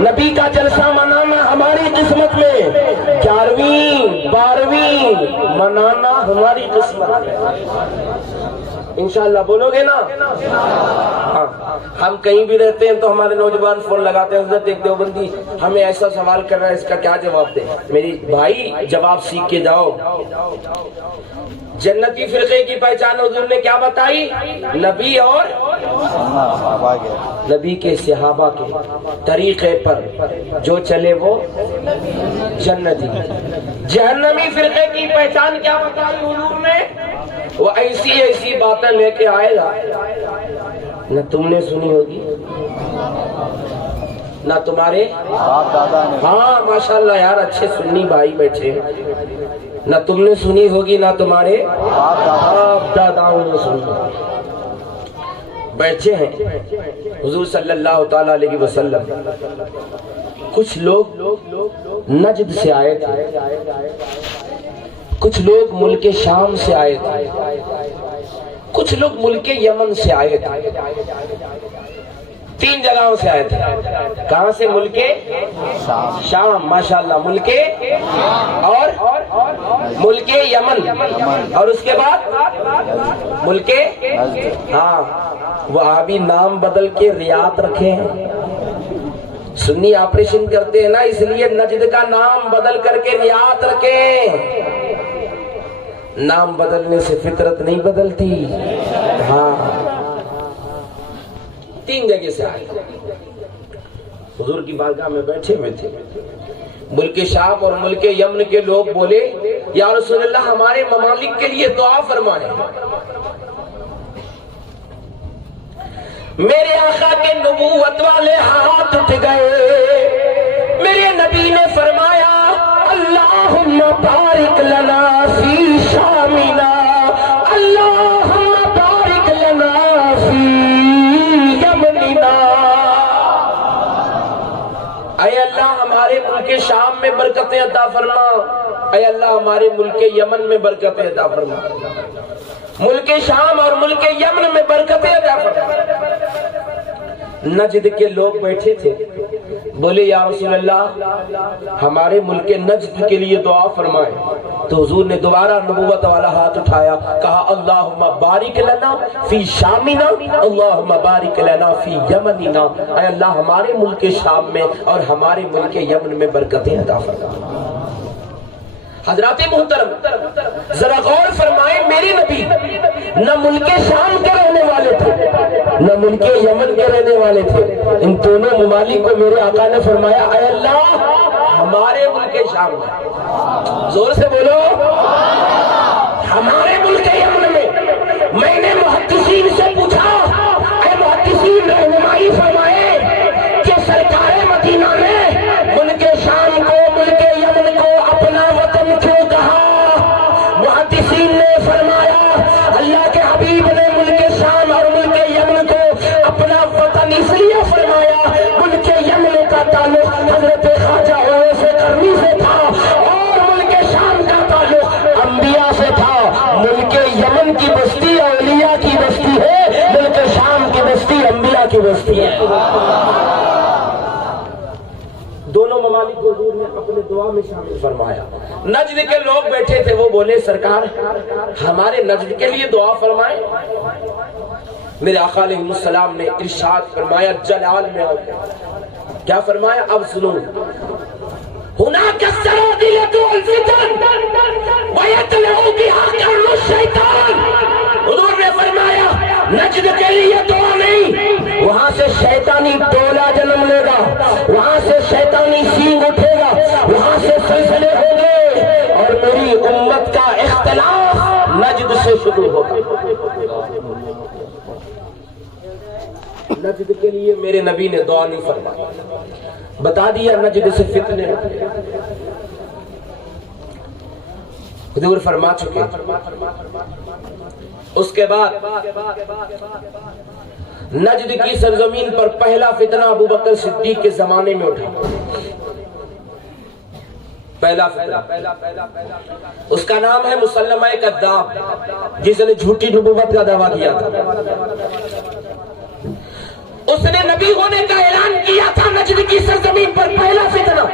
نبی کا جلسہ منانا ہماری قسمت میں، 11ویں 12ویں منانا ہماری قسمت میں، انشاءاللہ بولو گے نا؟ ہاں، ہم کہیں بھی رہتے ہیں تو ہمارے نوجوان فون لگاتے ہیں، حضرت ایک دیوبندی ہمیں ایسا سوال کر رہا ہے، اس کا کیا جواب دیں؟ میری بھائی جواب سیکھ کے جاؤ۔ جنتی فرقے کی پہچان حضور نے کیا بتائی؟ نبی اور صحابہ کے نبی کے صحابہ کے طریقے پر جو چلے وہ جنتی۔ جہنمی فرقے کی پہچان کیا بتائی حضور نے؟ وہ ایسی ایسی باتیں لے کے آئے گا نہ تم نے سنی ہوگی نہ تمہارے باپ دادا نے، ہاں ماشاءاللہ یار اچھے سنی بھائی بیٹھے، نہ تم نے سنی ہوگی نہ تمہارے باپ داداؤں نے سنی ہوگی۔ بیٹھے ہیں حضور صلی اللہ تعالی علیہ وسلم، کچھ لوگ نجد سے آئے تھے، کچھ لوگ ملک شام سے آئے تھے، کچھ لوگ ملک یمن سے آئے تھے، 3 جگہوں سے آئے تھے۔ کہاں سے؟ ملک شام ماشاءاللہ، ملک اور ملک یمن، اور اس کے بعد ملک، ہاں وہ آبی نام بدل کے ریاض رکھے ہیں، سنی آپریشن کرتے ہیں نا، اس لیے نجد کا نام بدل کر کے ریاض رکھیں۔ نام بدلنے سے فطرت نہیں بدلتی، ہاں 3 جگہ سے آئے حضور کی بارگاہ میں بیٹھے ہوئے تھے۔ ملک شام اور ملک یمن کے لوگ بولے یا رسول اللہ ہمارے ممالک کے لیے دعا فرمائیں۔ میرے آقا کے نبوت والے ہاتھ اٹھ گئے، میرے نبی نے فرمایا اللہم بارک لنا فی شامنا، اللہم بارک لنا فی یمننا، اے اللہ ہمارے ملک شام میں برکتیں عطا فرما، اے اللہ ہمارے ملک یمن میں برکتیں عطا فرما، ملک شام اور ملک یمن میں برکتیں عطا فرما۔ نجد کے لوگ بیٹھے تھے، بولے یا رسول اللہ ہمارے ملک نجد کے لیے دعا فرمائیں، تو حضور نے دوبارہ نبوت والا ہاتھ اٹھایا، کہا اللہم بارک لنا فی شامنا، اللہم بارک لنا فی یمننا، اے اللہ ہمارے ملک شام میں اور ہمارے ملک یمن میں برکتیں عطا فرما۔ حضرات محترم ذرا غور فرمائیں، میرے نبی نہ ملک شام کے رہنے والے تھے نہ ملک یمن کے رہنے والے تھے، ان دونوں ممالک کو میرے آقا نے فرمایا اے اللہ ہمارے ملک شام میں، زور سے بولو ہمارے ملک یمن میں۔ میں نے محدثین سے پوچھا اے محدثین رہنمائی فرمائے کہ سرکار مدینہ نے ملک شام کو ملک یمن کو اپنا وطن کیوں کہا؟ محدثین نے فرمایا اللہ کے حبیب نے ملک شام اور ملک یمن کو اپنا وطن اس لیے فرمایا، ملک یمن کا تعلق حضرت خواجہ اویس کرنی سے تھا اور ملک شام کا تعلق انبیاء سے تھا۔ کی بستی ہے۔ دونوں ممالک کو حضور نے اپنے دعا میں شامل فرمایا۔ نجد کے لوگ بیٹھے تھے، وہ بولے سرکار ہمارے نجد کے لیے دعا فرمائیں۔ میرے آقا علیہ السلام نے ارشاد فرمایا جلال میں آ کے کیا فرمایا؟ اب سنو، هناك السرادلة والفتن ويتلو بها قرن الشیطان۔ حضور نے فرمایا نجد کے لیے دعا نہیں، وہاں سے شیطانی ٹولہ جنم لے گا، وہاں سے شیطانی سینگ اٹھے گا، وہاں سے سلسلے ہوں گے اور میری امت کا اختلاف نجد سے شروع ہوگا۔ نجد کے لیے میرے نبی نے دعا نہیں فرمائی، بتا دیا نجد سے فتنے حضور فرما چکے۔ اس کے بعد نجد کی سرزمین پر پہلا فتنہ ابو بکر صدیق کے زمانے میں اٹھا۔ پہلا فتنہ اس کا نام ہے مسلمہ کذاب، جس نے جھوٹی نبوت کا دعویٰ کیا تھا۔ اس نے نبی ہونے کا اعلان کیا تھا۔ نجد کی سرزمین پر پہلا فتنہ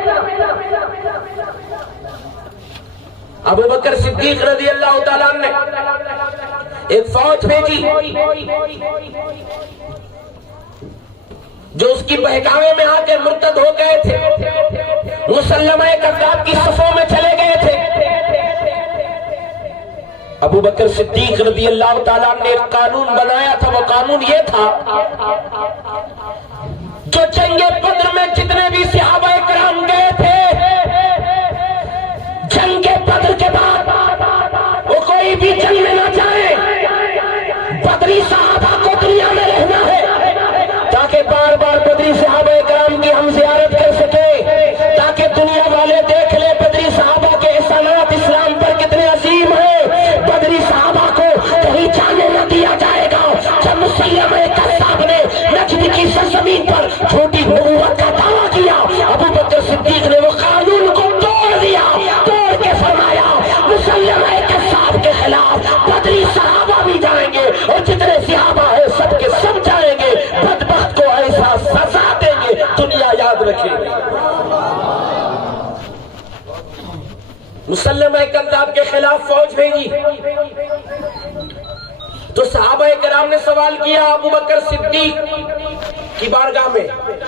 ابو بکر صدیق رضی اللہ تعالیٰ نے ایک فوج بھیجی جو اس کی بہکاوے میں آ کے مرتد ہو گئے تھے، مسلمہ کذاب کی صفوں میں چلے گئے تھے۔ ابو بکر صدیق رضی اللہ تعالیٰ نے ایک قانون بنایا تھا، وہ قانون یہ تھا جو جنگ بدر میں جتنے بھی صحابہ کرام گئے تھے، جنگ بدر کے بعد وہ کوئی بھی جنگ میں نہ جائے، بدری صحابہ کو دنیا میں رہنا ہے تاکہ بار بار بدری صحابہ کرام کی ہم زیارت کر سکے، تاکہ دنیا والے دیکھ لیں بدری صحابہ کے احسانات اسلام پر کتنے عظیم ہیں۔ بدری صحابہ کو کہیں جانے نہ دیا جائے گا۔ جب مسلمہ کذاب نے نجد کی سرزمین پر جھوٹی نبوت کا دعویٰ کیا، ابو بکر صدیق نے وہ قانون کو توڑ دیا، توڑ کے فرمایا مسلمہ کذاب کے خلاف بدری صحابہ بھی جائیں گے اور جتنے صحابہ ہیں سب کے سب جائیں گے، بدبخت کو ایسا سزا دیں گے دنیا یاد رکھے گی۔ مسلمہ کذاب کے خلاف فوج بھیجی تو صحابہ کرام نے سوال کیا ابو بکر صدیق کی بارگاہ میں،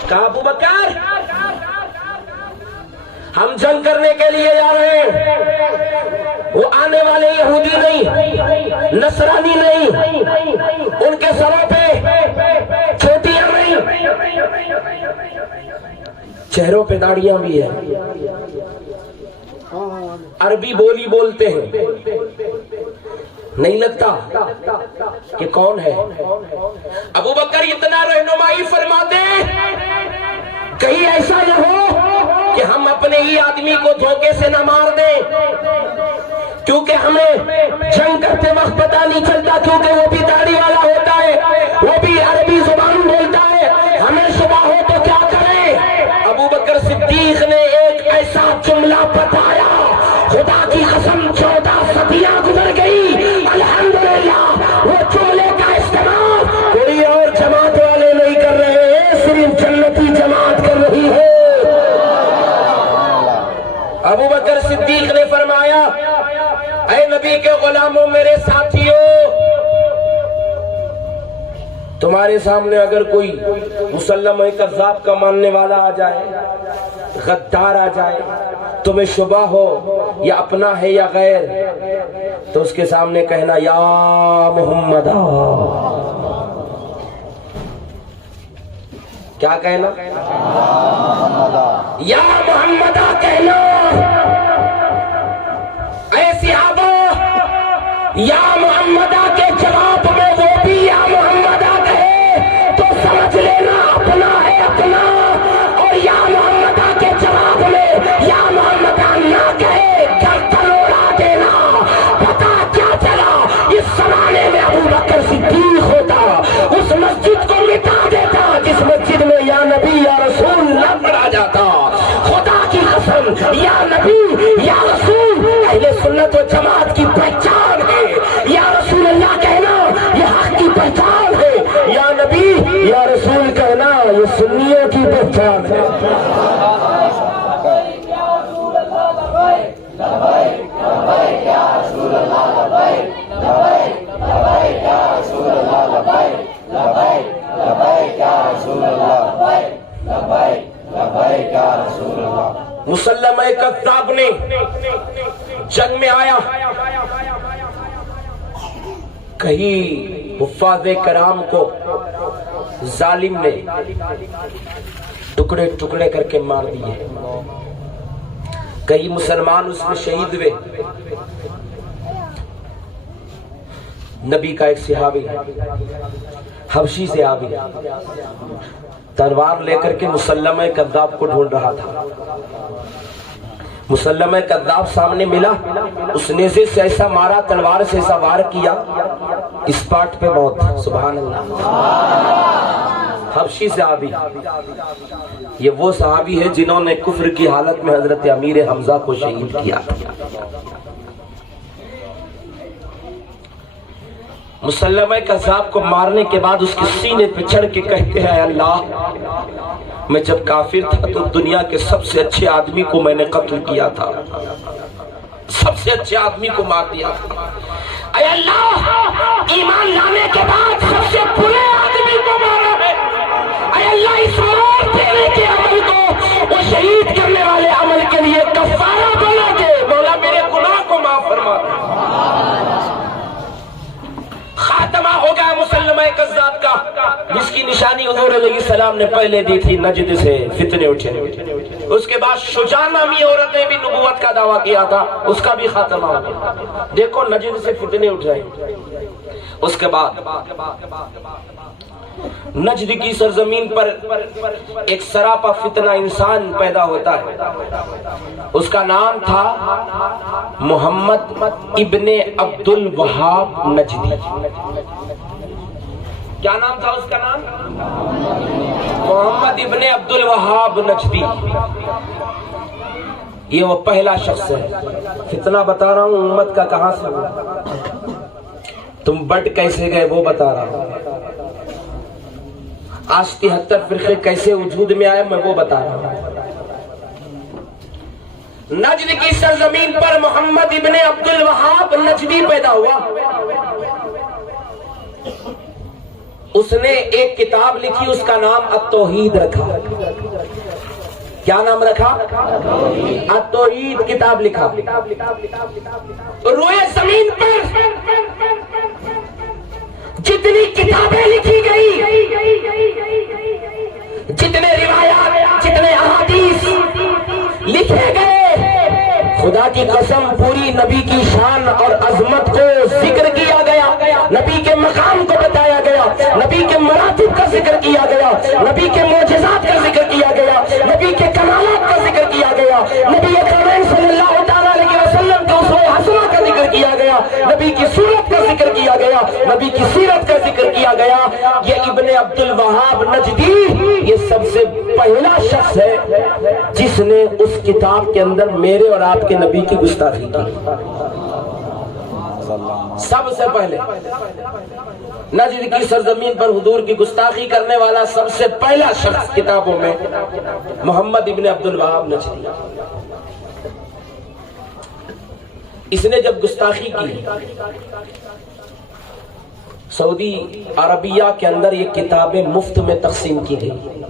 کہا ابو بکر ہم جنگ کرنے کے لیے جا رہے ہیں، وہ آنے والے یہودی نہیں، نصرانی نہیں، ان کے سروں پہ چوٹیاں نہیں، چہروں پہ داڑیاں بھی ہیں، عربی بولی بولتے ہیں، نہیں لگتا کہ کون ہے۔ ابو بکر اتنا رہنمائی فرما دے کہیں ایسا نہ ہو کہ ہم اپنے ہی آدمی کو دھوکے سے نہ مار دیں، کیونکہ ہمیں جنگ کرتے وقت پتہ نہیں چلتا، کیونکہ وہ بھی داڑھی والا ہوتا ہے، وہ بھی عربی زبان بولتا ہے، ہمیں شبہ ہو تو کیا کریں۔ ابو بکر صدیق نے ایک ایسا جملہ بتایا، خدا کی قسم 14 صدیاں گزر گئی، الحمدللہ وہ جملے کا استعمال کوئی اور جماعت والے نہیں کر رہے ہیں، صرف جنتی جماعت کر رہی ہے۔ ابو بکر صدیق نے فرمایا اے نبی کے غلاموں، میرے ساتھیوں، تمہارے سامنے اگر کوئی مسلمہ کذاب کا ماننے والا آ جائے، غدار آ جائے، تمہیں شبہ ہو یا اپنا ہے یا غیر، تو اس کے سامنے کہنا یا محمد، کیا کہنا؟ یا محمد کہنا۔ اے صحابہ، یا محمد کے جواب میں وہ بھی یا محمد کہے تو سمجھ لینا اپنا ہے اپنا، اور یا محمد کے جواب میں یا محمد نہ کہے گردن اڑا دینا۔ پتا کیا چلا؟ اس زمانے میں ابو بکر صدیق ہوتا اس مسجد کو مٹا دیتا جس مسجد میں یا نبی یا رسول نہ پڑھا جاتا۔ خدا کی قسم، یا نبی یا رسول اہل سنت و جماعت کی پہچان ہے، یا رسول اللہ کہنا کئی حفاظ کرام کو ظالم نے ٹکڑے ٹکڑے کر کے مار دیے، کئی مسلمان اس میں شہید ہوئے۔ نبی کا ایک صحابی حبشی سے آ گیا، تلوار لے کر کے مسلمہ کذاب کو ڈھونڈ رہا تھا۔ مسلمہ کذاب سامنے ملا، اس نیزے سے ایسا مارا، تلوار سے ایسا وار کیا، اسپاٹ پہ موت۔ سبحان اللہ۔ حبشی صحابی، یہ وہ صحابی ہے جنہوں نے کفر کی حالت میں حضرت امیر حمزہ کو شہید کیا۔ مسلمہ کذاب کو مارنے کے بعد اس کے سینے پہ چڑھ کے کہتے ہیں، اللہ میں جب کافر تھا تو دنیا کے سب سے اچھے آدمی کو میں نے قتل کیا تھا، سب سے اچھے آدمی کو مار دیا تھا۔ اے اللہ، ایمان لانے کے بعد سب سے برے آدمی کو مارا ہے۔ اے اللہ، اس موت دینے کے عمل کو وہ شہید کرنے والے عمل کے لیے کفارہ بنا دے۔ مولا میرے گناہ کو معاف فرما دے۔ خاتمہ ہو گیا مسلمہ کذاب کا، جس کی نشانی حضور علیہ السلام نے پہلے دی تھی، نجد سے فتنے اٹھے۔ اس کے بعد شجاع نامی عورت نے بھی نبوت کا دعویٰ کیا تھا، اس کا بھی خاتمہ ہو گیا۔ دیکھو نجد سے فتنے اٹھ رہے۔ اس کے بعد نجد کی سرزمین پر ایک سراپا فتنہ انسان پیدا ہوتا ہے، اس کا نام تھا محمد ابن عبد الوہاب نجدی۔ کیا نام تھا اس کا نام؟ محمد ابن عبد الوہاب نجدی۔ یہ وہ پہلا شخص ہے۔ فتنہ بتا رہا ہوں امت کا کہاں سے ہوا، تم بٹ کیسے گئے وہ بتا رہا ہوں، آج 73 فرقے کیسے وجود میں آئے میں وہ بتا رہا ہوں۔ نجد کی سرزمین پر محمد ابن عبد الوہاب نجدی پیدا ہوا۔ اس نے ایک کتاب لکھی، اس کا نام التوحید رکھا۔ کیا نام رکھا؟ التوحید کتاب لکھا۔ روئے زمین پر جتنی کتابیں لکھی گئی، جتنے روایات، جتنے احادیث لکھے گئے، خدا کی قسم پوری نبی کی شان اور عظمت کو ذکر کیا گیا، نبی کے مقام کو بتایا گیا، نبی کے مراتب کا ذکر کیا گیا، نبی کے معجزات کا ذکر کیا گیا، نبی کے کمالات کا ذکر کیا گیا، نبی کریم صلی اللہ تعالیٰ علیہ وسلم کے اسوہ حسنہ کا ذکر کیا گیا، نبی کی صورت کا ذکر کیا گیا، نبی کی سیرت کا ذکر کیا گیا۔ یہ ابن عبد الوہاب نجدی یہ سب سے پہلا شخص ہے جس نے اس کتاب کے اندر میرے اور آپ کے نبی کی گستاخی کی۔ سب سے پہلے نجد کی سرزمین پر حضور کی گستاخی کرنے والا سب سے پہلا شخص کتابوں میں محمد ابن عبد الوہاب نجدی۔ اس نے جب گستاخی کی، سعودی عربیہ کے اندر یہ کتابیں مفت میں تقسیم کی گئی۔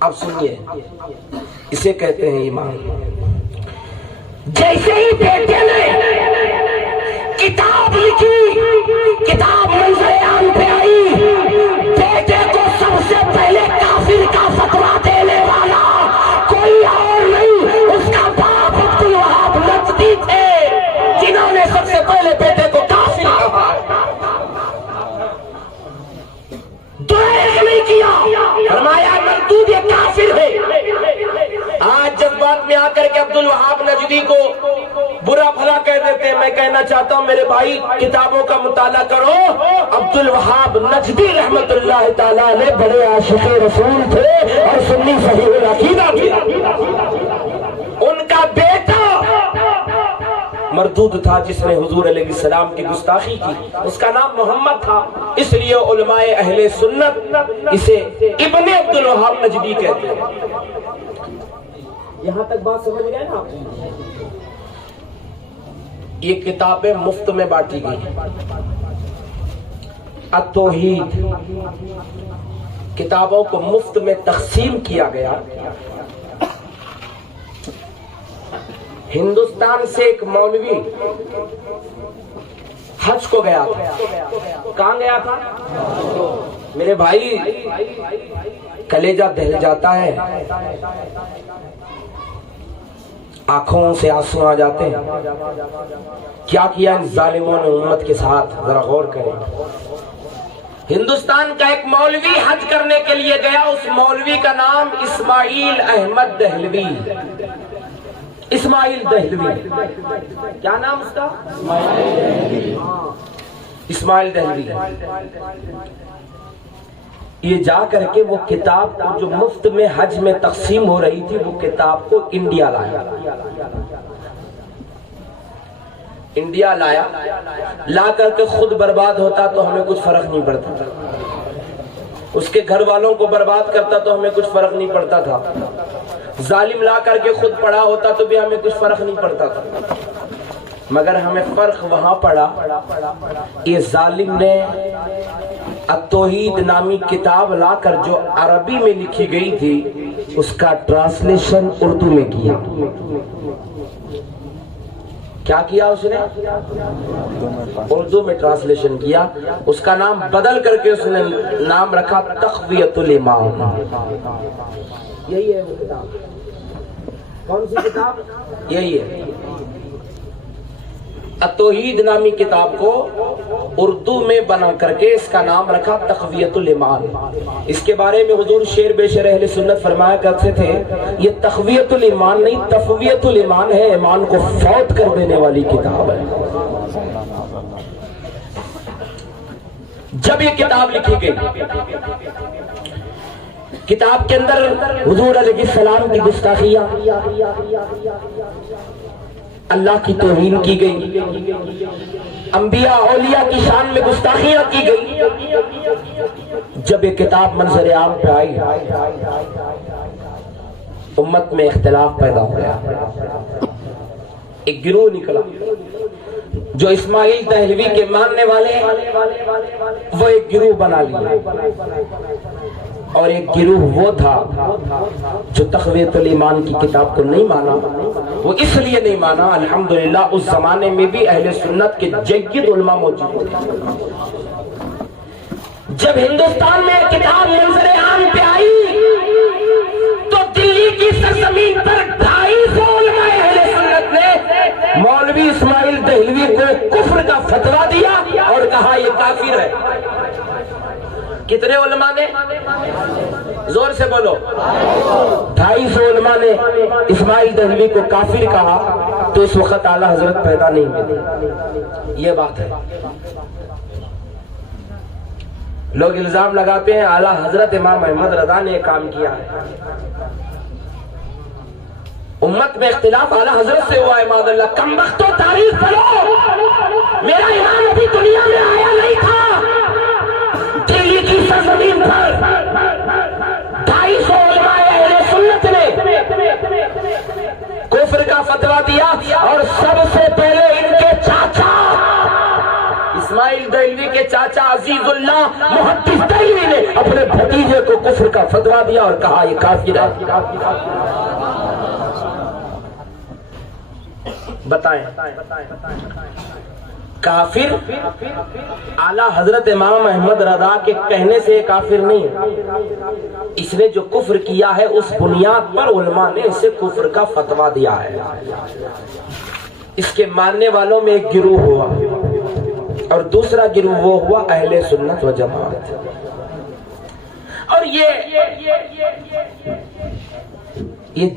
اب سنیے، اسے کہتے ہیں ایمان۔ جیسے ہی بیٹے نے کتاب لکھی، کتاب منظر عام پہ آئی، بیٹے کو سب سے پہلے کافر کا فتویٰ دینے والا کوئی اور نہیں، اس کا باپ عبد الوہاب نجدی تھے، جنہوں نے سب سے پہلے بیٹے کو کافر کہا۔ نہیں کیا، فرمایا مردود یہ کافر ہے۔ آج جذبات میں آ کر کے عبد الوہاب نجدی کو برا بھلا کہہ دیتے ہیں۔ میں کہنا چاہتا ہوں میرے بھائی، کتابوں کا مطالعہ کرو۔ عبد الوہاب نجدی رحمت اللہ تعالیٰ نے بڑے عاشق رسول تھے اور سنی صحیح العقیدہ تھے۔ ان کا بیٹا مردود تھا جس نے حضور علیہ السلام کی گستاخی کی، اس کا نام محمد تھا، اس لیے علماء اہل سنت اسے ابن عبد الوہاب نجدی کہتے ہیں۔ یہاں تک بات سمجھ گئے نا؟ یہ کتابیں مفت میں بانٹی گئی۔ التوحید کتابوں کو مفت میں تقسیم کیا گیا۔ ہندوستان سے ایک مولوی حج کو گیا تھا. کہاں گیا تھا میرے بھائی؟ کلیجہ دہل جاتا ہے, آنکھوں سے آنسو آ جاتے ہیں. کیا کیا ان ظالموں نے امت کے ساتھ, ذرا غور کریں. ہندوستان کا ایک مولوی حج کرنے کے لیے گیا, اس مولوی کا نام اسماعیل احمد دہلوی. اسماعیل دہلوی, کیا نام اس کا؟ اسماعیل دہلوی. یہ جا کر کے وہ کتاب کو جو مفت میں حج میں تقسیم ہو رہی تھی, وہ کتاب کو انڈیا لایا. انڈیا لایا, لا کر کے خود برباد ہوتا تو ہمیں کچھ فرق نہیں پڑتا تھا, اس کے گھر والوں کو برباد کرتا تو ہمیں کچھ فرق نہیں پڑتا تھا, ظالم لا کر کے خود پڑا ہوتا تو بھی ہمیں کچھ فرق نہیں پڑتا تھا. مگر ہمیں فرق وہاں پڑا, یہ ظالم نے التوحید نامی کتاب لا کر جو عربی میں لکھی گئی تھی اس کا ٹرانسلیشن اردو میں کیا. کیا کیا اس نے؟ اردو میں ٹرانسلیشن کیا. اس کا نام بدل کر کے اس نے نام رکھا تقویۃ الایمان. یہی ہے وہ کتاب. کون سی کتاب؟ یہی ہے التوحید نامی کتاب کو اردو میں بنا کر کے اس کا نام رکھا تقویۃ الایمان. اس کے بارے میں حضور شعر بے شعر اہل سنت فرمایا کرتے تھے, یہ تقویۃ الایمان نہیں تفویۃ الایمان ہے, ایمان کو فوت کر دینے والی کتاب ہے. جب یہ کتاب لکھی گئی, کتاب کے اندر حضور علیہ السلام کی گستاخیاں, اللہ کی توہین کی گئی, انبیاء اولیاء کی شان میں گستاخیاں کی گئی. جب یہ کتاب منظر عام پہ آئی, امت میں اختلاف پیدا ہو گیا. ایک گروہ نکلا جو اسماعیل دہلوی کے ماننے والے ہیں, وہ ایک گروہ بنا لیا, اور ایک گروہ وہ تھا جو تقویۃ الایمان کی کتاب کو نہیں مانا. وہ اس لیے نہیں مانا, الحمدللہ اس زمانے میں بھی اہل سنت کے جید علماء موجود تھے. جب ہندوستان میں کتاب منظر عام پہ آئی تو دلی کی سرزمین پر 250 علماء اہل سنت نے مولوی اسماعیل دہلوی کو کفر کا فتویٰ دیا اور کہا یہ کافر ہے. کتنے علماء نے؟ زور سے بولو. 250 علماء نے اسماعیل دہلوی کو کافر کہا تو اس وقت اعلی حضرت پیدا نہیں ہوئی. یہ بات ہے. لوگ الزام لگاتے ہیں اعلی حضرت امام احمد رضا نے کام کیا ہے. امت میں اختلاف اعلی حضرت سے ہوا ہے. ماذ اللہ, کم بختو تاریخ پڑھو, میرا امام ابھی دنیا میں آیا نہیں تھا. دلی کی سرزمین پر 250 علماء اہل سنت نے کفر کا فتویٰ دیا, اور سب سے پہلے ان کے چاچا اسماعیل دہلوی کے چاچا عزیز اللہ محدث دہلوی نے اپنے بھتیجے کو کفر کا فتویٰ دیا اور کہا یہ کافر ہے. بتائیں کافر اعلی حضرت امام احمد رضا کے کہنے سے کافر نہیں ہے. اس نے جو کفر کیا ہے اس بنیاد پر علماء نے اسے کفر کا فتویٰ دیا ہے. اس کے ماننے والوں میں ایک گروہ ہوا, اور دوسرا گروہ وہ ہوا اہل سنت و جماعت. اور یہ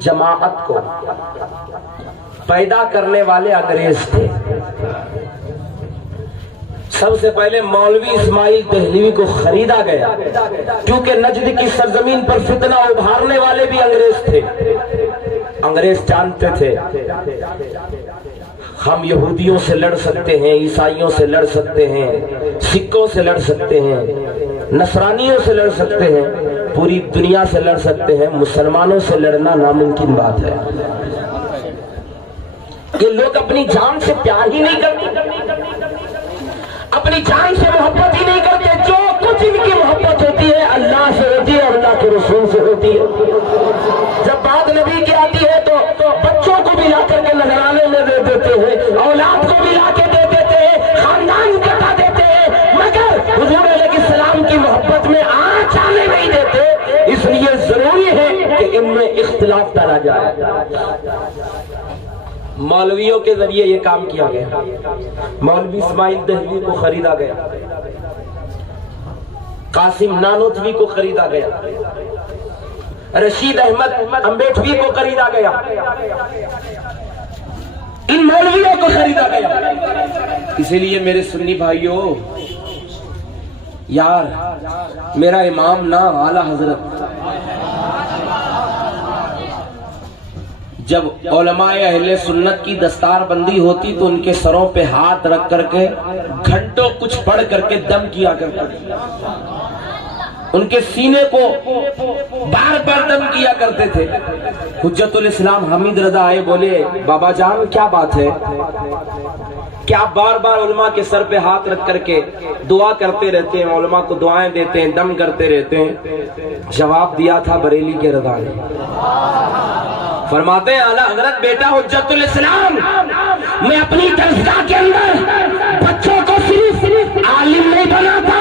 جماعت کو پیدا کرنے والے انگریز تھے. سب سے پہلے مولوی اسماعیل دہلوی کو خریدا گیا کیونکہ نجد کی سرزمین پر فتنہ ابھارنے والے بھی انگریز تھے. انگریز جانتے تھے ہم یہودیوں سے لڑ سکتے ہیں, عیسائیوں سے لڑ سکتے ہیں, سکھوں سے لڑ سکتے ہیں, نصرانیوں سے لڑ سکتے ہیں, پوری دنیا سے لڑ سکتے ہیں, مسلمانوں سے لڑنا ناممکن بات ہے. یہ لوگ اپنی جان سے پیار ہی نہیں کرتے, اپنی جان سے محبت ہی نہیں کرتے. جو کچھ ان کی محبت ہوتی ہے اللہ سے ہوتی ہے اور اللہ کے رسول سے ہوتی ہے. جب بات نبی کی آتی ہے تو بچوں کو بھی لا کر کے نذرانے میں دے دیتے ہیں، اولاد کو بھی لا کے دے دیتے ہیں، خاندان کٹا دیتے ہیں، مگر حضور علیہ السلام کی محبت میں آنچ آنے نہیں دیتے۔ اس لیے ضروری ہے کہ ان میں اختلاف ڈالا جائے۔ مولویوں کے ذریعے یہ کام کیا گیا۔ مولوی اسماعیل دہلوی کو خریدا گیا، قاسم نانوتوی کو خریدا گیا، رشید احمد امبیٹوی کو خریدا گیا، ان مولویوں کو خریدا گیا۔ اسی لیے میرے سنی بھائیوں، یار میرا امام نہ اعلیٰ حضرت، جب علماء اہل سنت کی دستار بندی ہوتی تو ان کے سروں پہ ہاتھ رکھ کر کے گھنٹوں کچھ پڑھ کر کے دم کیا کرتے تھے، ان کے سینے کو بار بار دم کیا کرتے تھے۔ حجت الاسلام حمید رضا آئے، بولے بابا جان کیا بات ہے، کیا بار بار علماء کے سر پہ ہاتھ رکھ کر کے دعا کرتے رہتے ہیں، علماء کو دعائیں دیتے ہیں، دم کرتے رہتے ہیں؟ جواب دیا تھا بریلی کے رضا نے۔ فرماتے ہیں اعلیٰ حضرت بیٹا حجت الاسلام، میں اپنی درسگاہ کے اندر بچوں کو صرف عالم نہیں بناتا،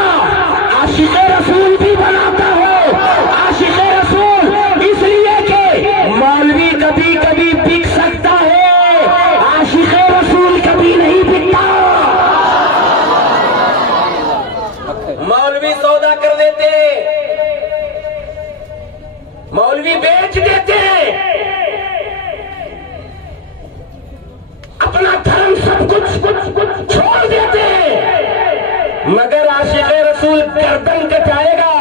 عاشق رسول بھی بناتا ہوں۔ عاشق رسول اس لیے کہ مولوی کبھی کبھی بک سکتا ہے، عاشق رسول کبھی نہیں بکتا۔ مولوی سودا کر دیتے، مولوی بیچ دیتے، اپنا دھرم سب کچھ چھوڑ دیتے، مگر عاشق رسول گردن کٹائے گا،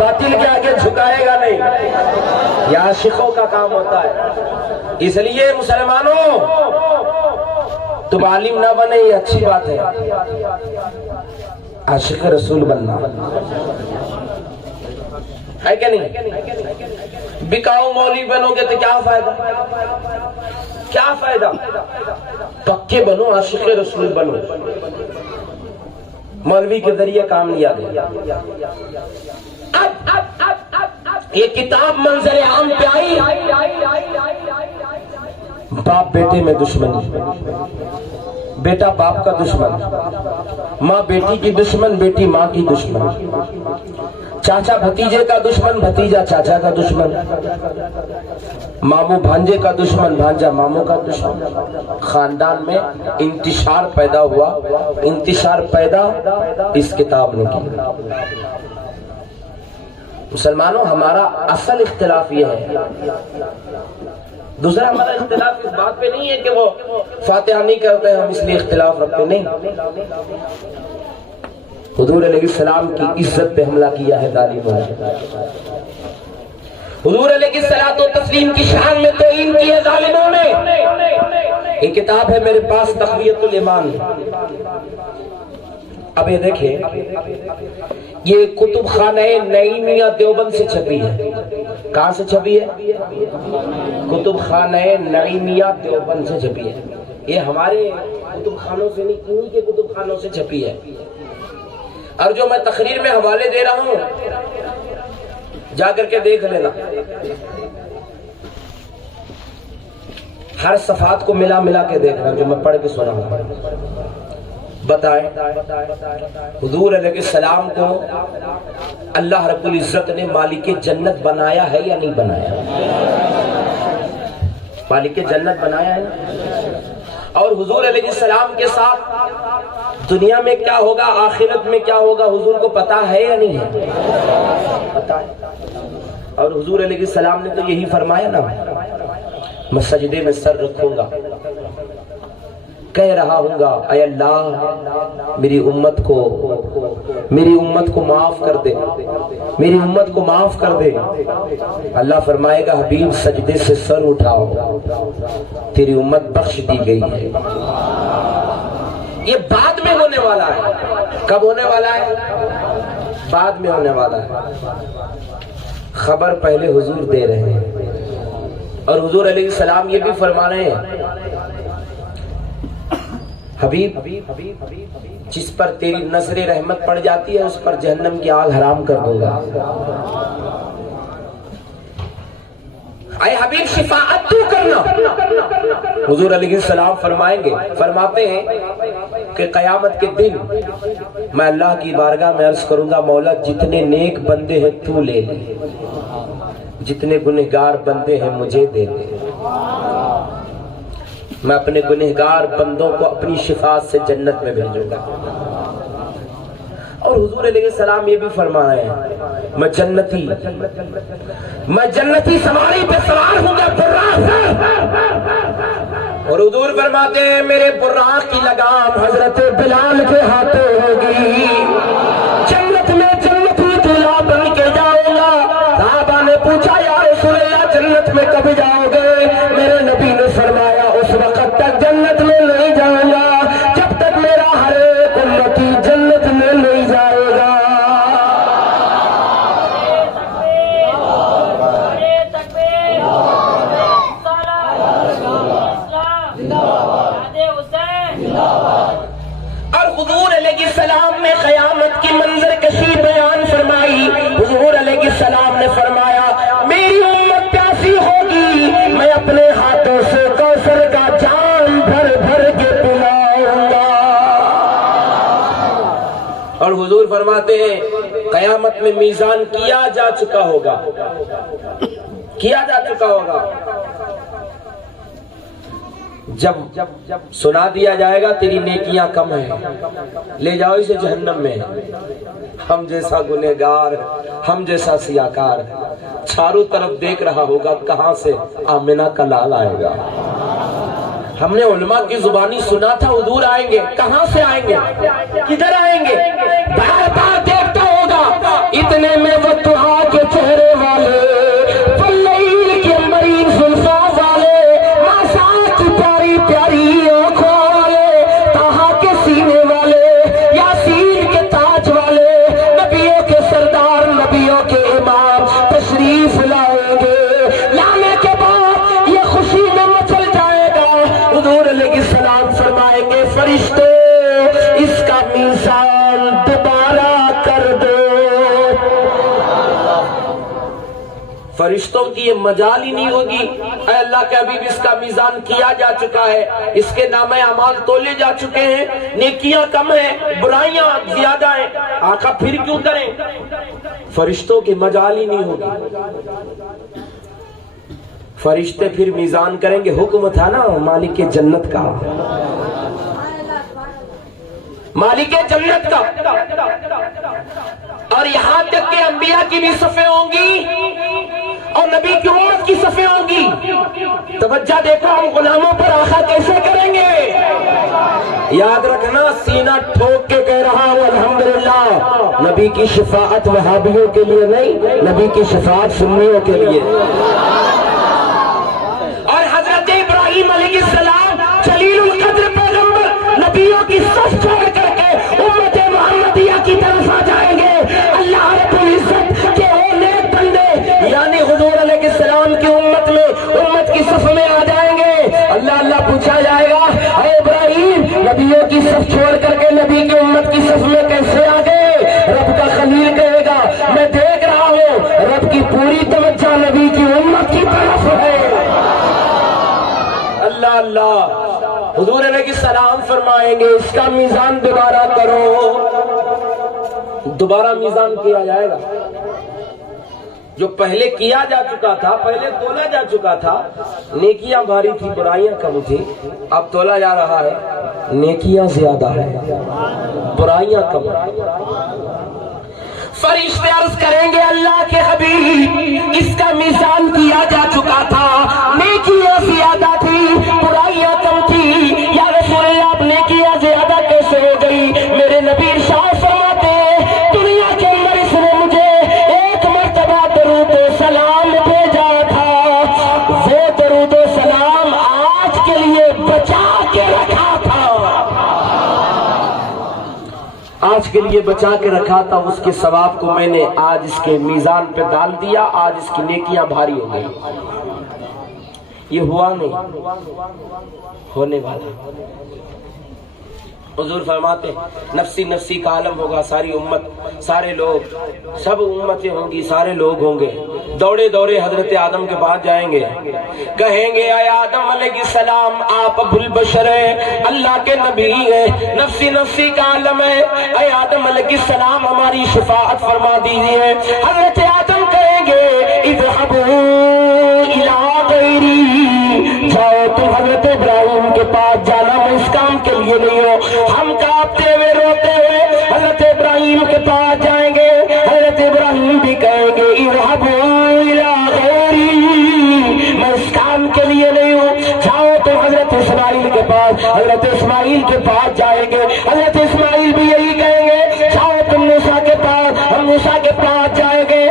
باطل کے آگے جھکائے گا نہیں۔ یہ عاشقوں کا کام ہوتا ہے۔ اس لیے مسلمانوں، تم عالم نہ بنے یہ اچھی بات ہے، عاشق رسول بننا ہے کہ نہیں؟ بکاؤ مولوی بنو گے تو کیا فائدہ، کیا فائدہ؟ پکے بنو، عاشق رسول بنو۔ مولوی کے ذریعے کام لیا گیا۔ اب یہ کتاب منظر عام پہ آئی، باپ بیٹے میں دشمنی، بیٹا باپ کا دشمن، ماں بیٹی کی دشمن، بیٹی ماں کی دشمن، چاچا بھتیجے کا دشمن، بھتیجا چاچا کا دشمن، ماموں بھانجے کا دشمن، بھانجا ماموں کا دشمن۔ خاندان میں انتشار پیدا ہوا، انتشار پیدا اس کتاب نے کی۔ مسلمانوں، ہمارا اصل اختلاف یہ ہے، دوسرا ہمارا اختلاف اس بات پہ نہیں ہے کہ وہ فاتحہ نہیں کرتے ہیں ہم اس لیے اختلاف رکھتے، نہیں۔ حضور علیہ السلام کی عزت پہ حملہ کیا ہے ظالموں نے، حضور علیہ الصلوۃ والتسلیم کی شان میں توہین کی ہے ظالموں نے۔ ایک کتاب ہے میرے پاس تقویۃ الایمان، اب یہ دیکھیں، یہ کتب خانہ نعیمیہ دیوبند سے چھپی ہے۔ کہاں سے چھپی ہے؟ کتب خانہ نعیمیہ دیوبند سے چھپی ہے۔ یہ ہمارے کتب خانوں سے نہیں، انہی کے کتب خانوں سے چھپی ہے۔ اور جو میں تقریر میں حوالے دے رہا ہوں جا کر کے دیکھ لینا، ہر صفحات کو ملا ملا کے دیکھنا جو میں پڑھ کے سنا ہوں۔ بتائیں حضور علیہ السلام کو اللہ رب العزت نے مالک جنت بنایا ہے یا نہیں بنایا؟ مالک جنت بنایا ہے۔ اور حضور علیہ السلام کے ساتھ دنیا میں کیا ہوگا، آخرت میں کیا ہوگا، حضور کو پتا ہے یا نہیں ہے؟ پتا ہے۔ اور حضور علیہ السلام نے تو یہی فرمایا نا، میں سجدے میں سر رکھوں گا، کہہ رہا ہوں گا اے اللہ میری امت کو معاف کر دے، میری امت کو معاف کر دے۔ اللہ فرمائے گا حبیب سجدے سے سر اٹھاؤ، تیری امت بخش دی گئی ہے۔ یہ بعد میں ہونے والا ہے۔ کب ہونے والا ہے؟ بعد میں ہونے والا ہے۔ خبر پہلے حضور دے رہے ہیں، اور حضور علیہ السلام یہ بھی فرما رہے ہیں حبیب جس پر تیری نظر رحمت پڑ جاتی ہے اس پر جہنم کی آگ حرام کر دوں گا۔ اے حبیب شفاعت تو کرنا۔ حضور علیہ السلام فرماتے ہیں کہ قیامت کے دن میں اللہ کی بارگاہ میں عرض کروں گا مولا جتنے نیک بندے ہیں تو لے لے، جتنے گنہگار بندے ہیں مجھے دے دے، میں اپنے گنہگار بندوں کو اپنی شفاعت سے جنت میں بھیجوں گا۔ اور حضور علیہ السلام یہ بھی فرمایا ہے میں جنتی سواری پہ سوار ہوں گا براق سے، اور حضور فرماتے ہیں میرے براق کی لگام حضرت بلال کے ہاتھوں ہوگی، جنت میں جنتی دلہا بن کے جاؤں گا۔ صحابہ نے پوچھا یا رسول اللہ جنت میں کب جاؤ گے؟ میرے نبی نے فرمایا اس وقت تک جنت میں نہیں جاؤں گا جب تک میرا ہر ایک امتی جنت میں نہیں جائے گا۔ اور حضور علیہ السلام نے قیامت کی منظر کشی بیان فرمائی۔ حضور علیہ السلام نے فرمایا میری امت پیاسی ہوگی، میں اپنے ہاتھوں سے کوثر کا جام بھر بھر کے پلاؤں گا۔ اور حضور فرماتے ہیں قیامت میں میزان کیا جا چکا ہوگا، جب سنا دیا جائے گا تیری نیکیاں کم ہیں، لے جاؤ اسے جہنم میں، ہم جیسا گنہگار، ہم جیسا سیاکار چاروں طرف دیکھ رہا ہوگا کہاں سے آمنہ کا لال آئے گا۔ ہم نے علماء کی زبانی سنا تھا حضور آئیں گے، کہاں سے آئیں گے، کدھر آئیں گے؟ بار بار دیکھتا ہوگا اتنے میں وہ دعا کے چہرے والے، واللیل کے مرین زلفاں والے، ماسات کی پیاری پیاری آنکھوں والے، طہا کے سینے والے، یاسین کے تاج والے، نبیوں کے سردار، نبیوں کے امام تشریف لائیں گے۔ لانے کے بعد یہ خوشی میں مچل جائے گا۔ حضور علیہ السلام فرمائیں گے فرشتوں اس کا میزان دوبارہ کر دو۔ فرشتوں کی یہ مجال ہی نہیں ہوگی اے اللہ کے حبیب اس کا میزان کیا جا چکا ہے، اس کے نامہ اعمال تولے جا چکے ہیں، نیکیاں کم ہیں برائیاں زیادہ ہیں، آقا پھر کیوں کریں؟ فرشتوں کی مجال ہی نہیں ہوگی۔ فرشتے پھر میزان کریں گے، حکم تھا نا مالک جنت کا، مالک جنت کا، اور یہاں تک کہ انبیاء کی بھی صفیں ہوں گی اور نبی کی امت کی صفیں ہوں گی۔ توجہ دیکھو ہم غلاموں پر آقا کیسے کریں گے؟ یاد رکھنا سینہ ٹھوک کے کہہ رہا ہوں الحمدللہ نبی کی شفاعت وہابیوں کے لیے نہیں، نبی کی شفاعت سنیوں کے لیے۔ اور حضرت ابراہیم علیہ السلام جلیل القدر پیغمبر نبیوں کی صف چھوڑ کر کے امت محمدیہ کی طرف آ جائیں گے۔ اللہ رب العزت کے وہ نیک بندے یعنی حضور علیہ السلام کی امت میں امت کی صف میں آ جائیں گے۔ اللہ پوچھا جائے گا اے ابراہیم نبیوں کی صف چھوڑ کر کے نبی کی امت کی صف میں کیسے آ گئے؟ رب کا خلیل کہے گا میں دیکھ رہا ہوں رب کی پوری توجہ نبی کی امت کی طرف ہے۔ اللہ حضور علیہ السلام فرمائیں گے اس کا میزان دوبارہ کرو، دوبارہ میزان کیا جائے گا۔ جو پہلے کیا جا چکا تھا، پہلے تولا جا چکا تھا، نیکیاں بھاری تھی برائیاں کم تھی، اب تولا جا رہا ہے نیکیاں زیادہ ہیں برائیاں کم۔ فرشتے عرض کریں گے اللہ کے حبیب اس کا میزان کیا جا چکا تھا، نیکیاں زیادہ تھی برائیاں کم تھی، یا رسول اللہ اب نیکیاں زیادہ کیسے ہو گئی؟ میرے نبی ارشاد فرماتے ہیں دنیا کے اندر اس نے مجھے ایک مرتبہ درود و سلام بھیجا تھا، وہ درود و سلام آج کے لیے بچا کے رکھا تھا، آج کے لیے بچا کے رکھا تھا، اس کے ثواب کو میں نے آج اس کے میزان پہ ڈال دیا، آج اس کی نیکیاں بھاری ہو گئی۔ یہ ہوا نہیں، ہونے والا۔ حضور فرماتے نفسی نفسی کا عالم ہوگا، ساری امت، سارے لوگ، سب امتیں ہوں گی، سارے لوگ ہوں گے، دوڑے دوڑے حضرت آدم کے پاس جائیں گے, کہیں گے اے آدم علیہ السلام آپ ابو البشر ہیں, اللہ کے نبی ہیں, نفسی نفسی کا عالم ہے, اے آدم علیہ السلام ہماری شفاعت فرما دیجئے. حضرت آدم کہیں گے اذهبوا الی غیری, جاؤ تم حضرت ابراہیم کے پاس جانا, میں اس کام کے لیے نہیں ہوں. ہم کانپتے ہوئے روتے ہوئے حضرت ابراہیم کے پاس جائیں گے. حضرت ابراہیم بھی کہیں گے اذهبوا الی غیری, میں اس کام کے لیے نہیں ہوں. جاؤ تم حضرت اسماعیل کے پاس, حضرت اسماعیل کے پاس جائیں گے. حضرت اسماعیل بھی یہی کہیں گے جاؤ تم موسیٰ کے پاس, ہم موسیٰ کے پاس جائیں گے.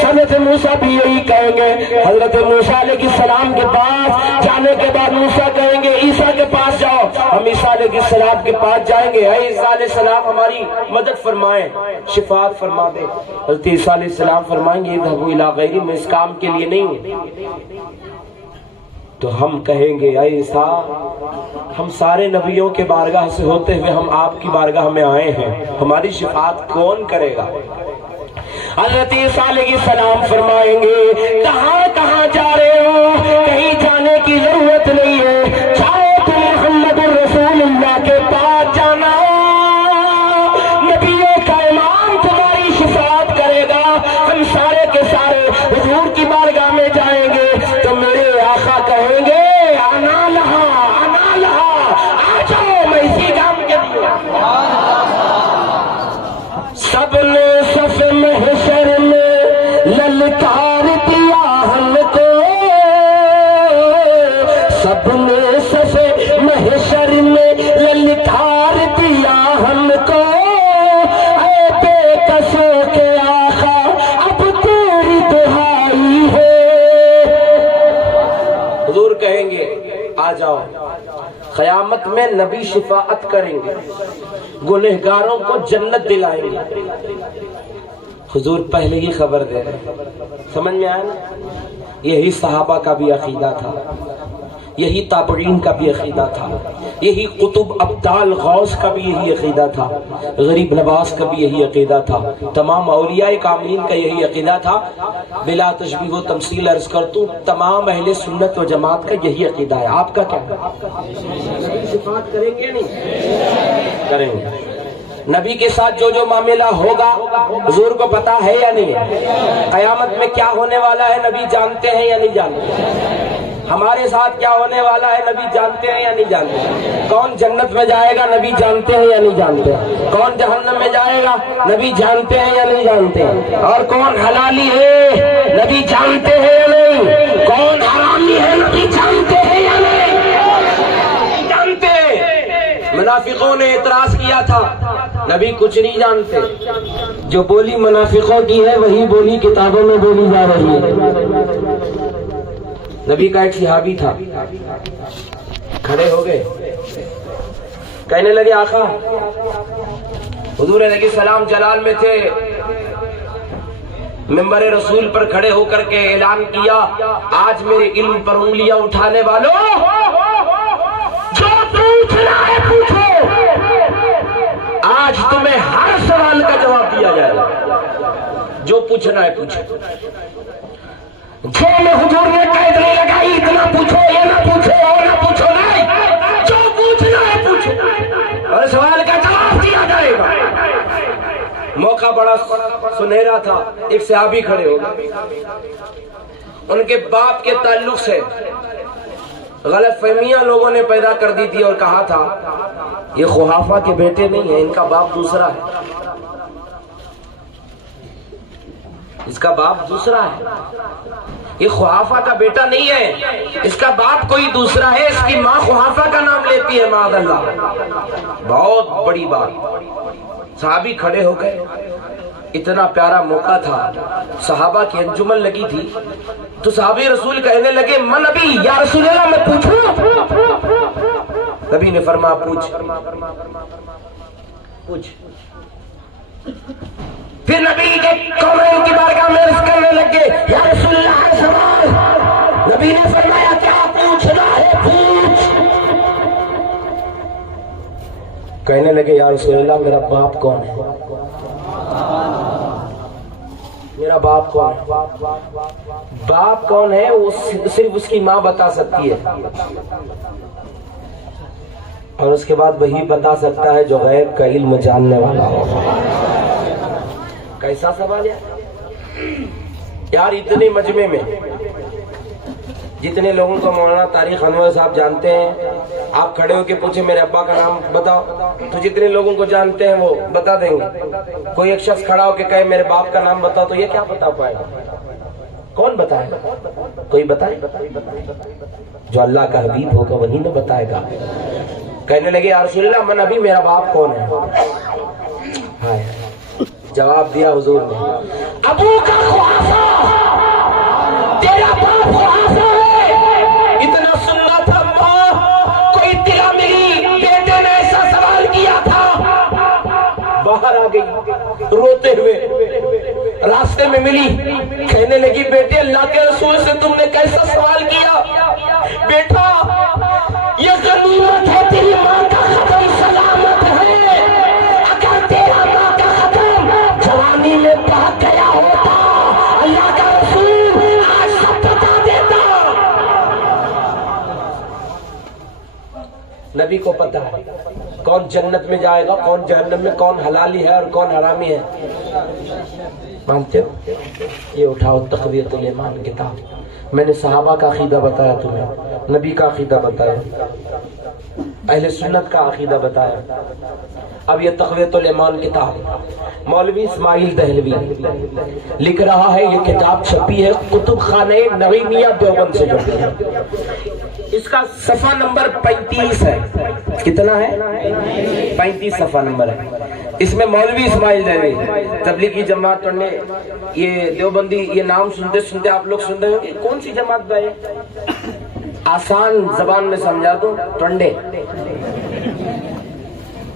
حضرت موسیٰ بھی یہی کہیں گے. حضرت موسیٰ علیہ السلام کے پاس جانے کے بعد موسیٰ کہیں گے عیسیٰ کے پاس جاؤ, ہم عیسیٰ علیہ السلام کے پاس جائیں گے. اے عیسیٰ علیہ السلام ہماری مدد فرمائیں, شفاعت فرما دے. حضرت عیسیٰ علیہ السلام فرمائیں گے اذهبوا الی غیری, میں اس کام کے لیے نہیں ہوں. تو ہم کہیں گے اے عیسیٰ ہم سارے نبیوں کے بارگاہ سے ہوتے ہوئے ہم آپ کی بارگاہ میں آئے ہیں, ہماری شفاعت کون کرے گا؟ حضرت عیسیٰ علیہ السلام فرمائیں گے کہاں کہاں جا رہے ہو, کہیں جانے کی ضرورت نہیں ہے, جاؤ تم محمد الرسول اللہ کے پاس جانا, نبیوں کا امام تمہاری شفاعت کرے گا. ہم سارے کے سارے حضور کی بارگاہ میں جائیں گے تو میرے آقا کہیں گے انا لہا انا لہا, آ جاؤ میں اسی کام کے لیے. سب نے صف محشر میں للکار دیا ہم کو, سب نے صف محشر میں للکار دیا ہم کو, اے بے کسوں کے آقا اب تیری دہائی ہے. حضور کہیں گے آ جاؤ. قیامت میں نبی شفاعت کریں گے, گنہگاروں کو جنت دلائیں گے. حضور پہلے ہی خبر دے رہے, سمجھ میں آیا نا؟ یہی صحابہ کا بھی عقیدہ تھا, یہی تابعین کا بھی عقیدہ تھا, یہی قطب ابدال غوث کا بھی یہی عقیدہ تھا, غریب نواز کا بھی یہی عقیدہ تھا, تمام اولیاء کاملین کا یہی عقیدہ تھا. بلا تشبیہ و تمثیل عرض کرتوں تمام اہل سنت و جماعت کا یہی عقیدہ ہے. آپ کا کیا ہے؟ صفات کریں گے نہیں کریں گے. نبی کے ساتھ جو جو معاملہ ہوگا حضور کو پتا ہے یا نہیں ہے؟ قیامت میں کیا ہونے والا ہے نبی جانتے ہیں یا نہیں جانتے؟ ہمارے ساتھ کیا ہونے والا ہے نبی جانتے ہیں یا نہیں جانتے؟ کون جنت میں جائے گا نبی جانتے ہیں یا نہیں جانتے؟ کون جہنم میں جائے گا نبی جانتے ہیں یا نہیں جانتے؟ اور کون حلالی ہے نبی جانتے ہیں یا نہیں؟ کون حرامی ہے نبی جانتے ہیں یا نہیں جانتے؟ منافقوں نے اعتراض کیا تھا نبی کچھ نہیں جانتے. جو بولی منافقوں کی ہے وہی بولی کتابوں میں بولی جا رہی ہے. نبی کا ایک صحابی تھا, کھڑے ہو گئے, کہنے لگے آقا, حضور علیہ السلام جلال میں تھے, ممبر رسول پر کھڑے ہو کر کے اعلان کیا آج میرے علم پر انگلیاں اٹھانے والوں جو پوچھنا ہے پوچھو, آج تمہیں ہر سوال کا جواب دیا جائے گا, جو پوچھنا ہے پوچھو. جو میں حضور نے قید نہیں لگائی اتنا پوچھو یہ نہ پوچھو اور نہ پوچھو, نہیں جو پوچھنا ہے پوچھو اور سوال کا جواب دیا جائے گا. موقع بڑا سنہرا تھا, ایک صحابی کھڑے ہو گئے, ان کے باپ کے تعلق سے غلط فہمیاں لوگوں نے پیدا کر دی تھی اور کہا تھا یہ خحافہ کے بیٹے نہیں ہیں, ان کا باپ دوسرا ہے, اس کا باپ دوسرا ہے, یہ خحافہ کا بیٹا نہیں ہے, اس کا باپ کوئی دوسرا ہے, اس کی ماں خحافہ کا نام لیتی ہے معاذ اللہ. بہت بڑی بات. صحابی کھڑے ہو گئے, اتنا پیارا موقع تھا, صحابہ کی انجمن لگی تھی, تو صحابی رسول کہنے لگے من نبی یا رسول اللہ میں پوچھوں؟ نبی نے فرمایا پوچھ. پھر نبی کے قومین کی بارگاہ میں عرض کرنے لگے یا رسول اللہ ہے سوال. نبی نے فرمایا کیا پوچھنا ہے پوچھ. کہنے لگے یا رسول اللہ میرا باپ کون ہے؟ میرا باپ کون ہے؟ باپ کون ہے وہ صرف اس کی ماں بتا سکتی ہے، اور اس کے بعد وہی بتا سکتا ہے جو غیب کا علم جاننے والا ہو۔ کیسا سوال ہے یار؟ اتنے مجمع میں جتنے لوگوں کو مولانا طارق انور صاحب جانتے ہیں، آپ کھڑے ہو کے پوچھیں میرے ابا کا نام بتاؤ تو جتنے لوگوں کو جانتے ہیں وہ بتا دیں گے۔ کوئی ایک شخص کھڑا ہو کے کہے میرے باپ کا نام بتاؤ تو یہ کیا بتا پائے گا؟ کون بتائے؟ کوئی بتائے؟ جو اللہ کا حبیب ہوگا وہی نہ بتائے گا۔ کہنے لگے یا رسول اللہ من ابھی میرا باپ کون ہے؟ جواب دیا حضور نے، ابو کا خواصہ، تیرا باپ خواصہ ہے۔ اتنا سننا تھا ماں، کوئی اطلاع ملی بیٹے نے ایسا سوال کیا تھا، باہر آ گئی روتے ہوئے، راستے میں ملی، کہنے لگی بیٹے اللہ کے رسول سے تم نے کیسا سوال کیا؟ بیٹا یہ غنیمت ہے، تیری ماں کا ختم سلامت ہے، اگر تیرا ماں کا ختم جوانی میں بہت گیا ہوتا اللہ کا رسول آج سب بتا دیتا۔ نبی کو پتا ہے کون جنت میں جائے گا، کون جہنم میں، کون حلالی ہے اور کون حرامی ہے۔ مانتے ہو؟ یہ اٹھاؤ تقویۃ الایمان کتاب، میں نے صحابہ کا عقیدہ بتایا تمہیں، نبی کا عقیدہ بتایا، اہل سنت کا عقیدہ بتایا۔ اب یہ تقویۃ الایمان کتاب مولوی اسماعیل دہلوی لکھ رہا ہے، یہ کتاب چھپی ہے کتب خانہ نعیمیہ دیوبند سے چھپی ہے، اس کا صفحہ نمبر 35 ہے۔ کتنا ہے؟ 35 صفحہ نمبر ہے۔ اس میں مولوی اسماعیل دہلوی تبلیغی جماعت نے، یہ دیوبندی، یہ نام سنتے سنتے آپ لوگ سن رہے ہو کہ کون سی جماعت بھائی؟ آسان زبان میں سمجھا دو، ٹنڈے۔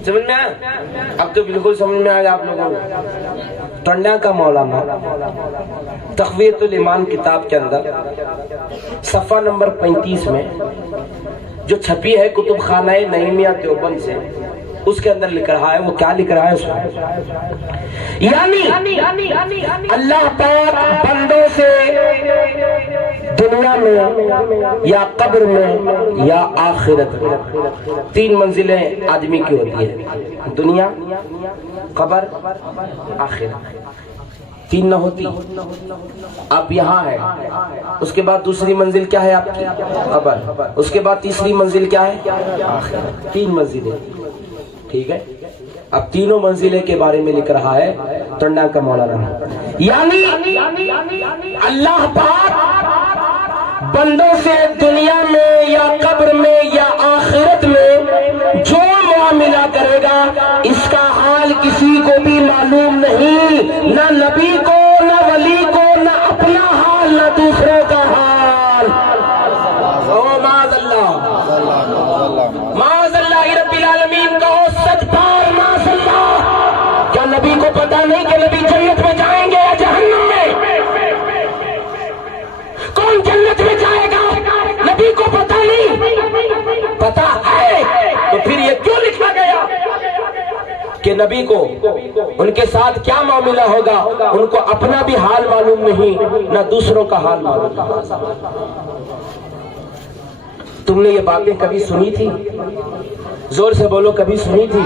سمجھ میں آیا؟ اب تو بالکل سمجھ میں آیا آپ لوگوں کو۔ ٹنڈیا کا مولانا تقویۃ الایمان کتاب کے اندر صفحہ نمبر 35 میں جو چھپی ہے کتب خانہ نعیمیہ دیوبند سے، اس کے اندر لکھ رہا ہے، وہ کیا لکھ رہا ہے اس میں؟ یعنی اللہ پاک بندوں سے دنیا میں یا قبر میں یا آخرت میں 3 منزلیں آدمی کی ہوتی ہے، دنیا، قبر، آخرت۔ 3 نہ ہوتی، آپ یہاں ہے، اس کے بعد دوسری منزل کیا ہے آپ کی؟ قبر، اس کے بعد تیسری منزل کیا ہے؟ آخرت۔ 3 منزلیں، ٹھیک ہے؟ اب تینوں منزلیں کے بارے میں لکھ رہا ہے ٹنڈا کا مولانا، یعنی اللہ پاک بندوں سے دنیا میں یا قبر میں یا آخرت میں جو معاملہ کرے گا اس کا حال کسی کو بھی معلوم نہیں، نہ نبی کو، نہ ولی کو، نہ اپنا حال، نہ دوسروں کا حال۔ معاذ اللہ، معاذ اللہ رب العالمین کا سچ بار معاذ اللہ۔ کیا نبی کو پتا نہیں کہ نبی جنت میں جائیں گے یا جہنم میں؟ کون جنت میں جائے گا نبی کو پتا نہیں؟ پتا ہے تو پھر یہ کیوں لکھا گیا کہ نبی کو ان کے ساتھ کیا معاملہ ہوگا ان کو اپنا بھی حال معلوم نہیں، نہ دوسروں کا حال معلوم نہیں۔ تم نے یہ باتیں کبھی سنی تھی؟ زور سے بولو، کبھی سنی تھی؟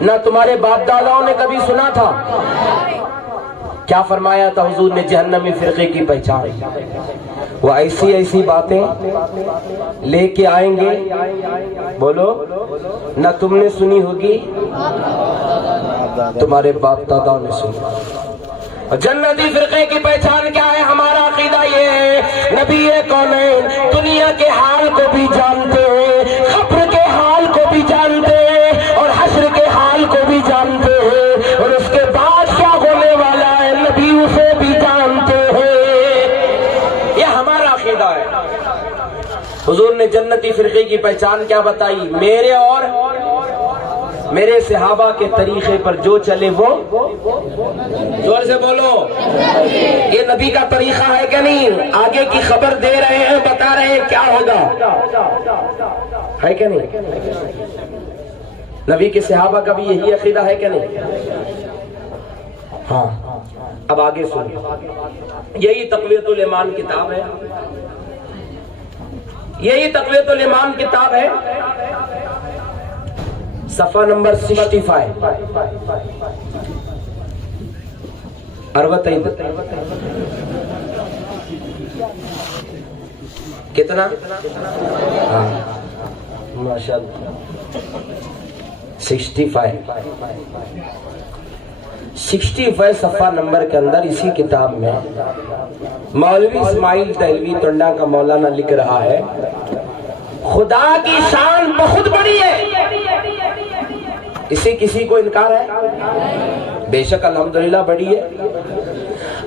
نہ تمہارے باپ داداؤں نے کبھی سنا تھا؟ کیا فرمایا تھا حضور نے جہنمی فرقے کی پہچان؟ وہ ایسی ایسی باتیں لے کے آئیں گے، بولو، نہ تم نے سنی ہوگی، تمہارے باپ داداؤں نے سنی۔ جنتی فرقے کی پہچان کیا ہے؟ ہمارا عقیدہ یہ ہے نبی کونین دنیا کے حال کو بھی جانتے ہیں، قبر کے حال کو بھی جانتے ہیں، اور حشر کے حال کو بھی جانتے ہیں، اور اس کے بعد کیا ہونے والا ہے نبی اسے بھی جانتے ہیں۔ یہ ہمارا عقیدہ ہے۔ حضور نے جنتی فرقے کی پہچان کیا بتائی؟ میرے اور میرے صحابہ کے طریقے پر جو چلے وہ، زور سے بولو، یہ نبی کا طریقہ ہے کہ نہیں؟ آگے کی خبر دے رہے ہیں، بتا رہے ہیں کیا ہوگا، ہے کہ نہیں؟ نبی کے صحابہ کا بھی یہی عقیدہ ہے کہ نہیں؟ ہاں اب آگے سنیں، یہی تقویۃ الایمان کتاب ہے، یہی تقویۃ الایمان کتاب ہے، صفحہ نمبر 65 کتنا؟ ہاں ماشاء اللہ 65 صفحہ نمبر کے اندر اسی کتاب میں مولوی اسماعیل دہلوی ٹنڈا کا مولانا لکھ رہا ہے، خدا کی شان بہت بڑی ہے، اسی کسی کو انکار ہے؟ بے شک الحمدللہ بڑی ہے۔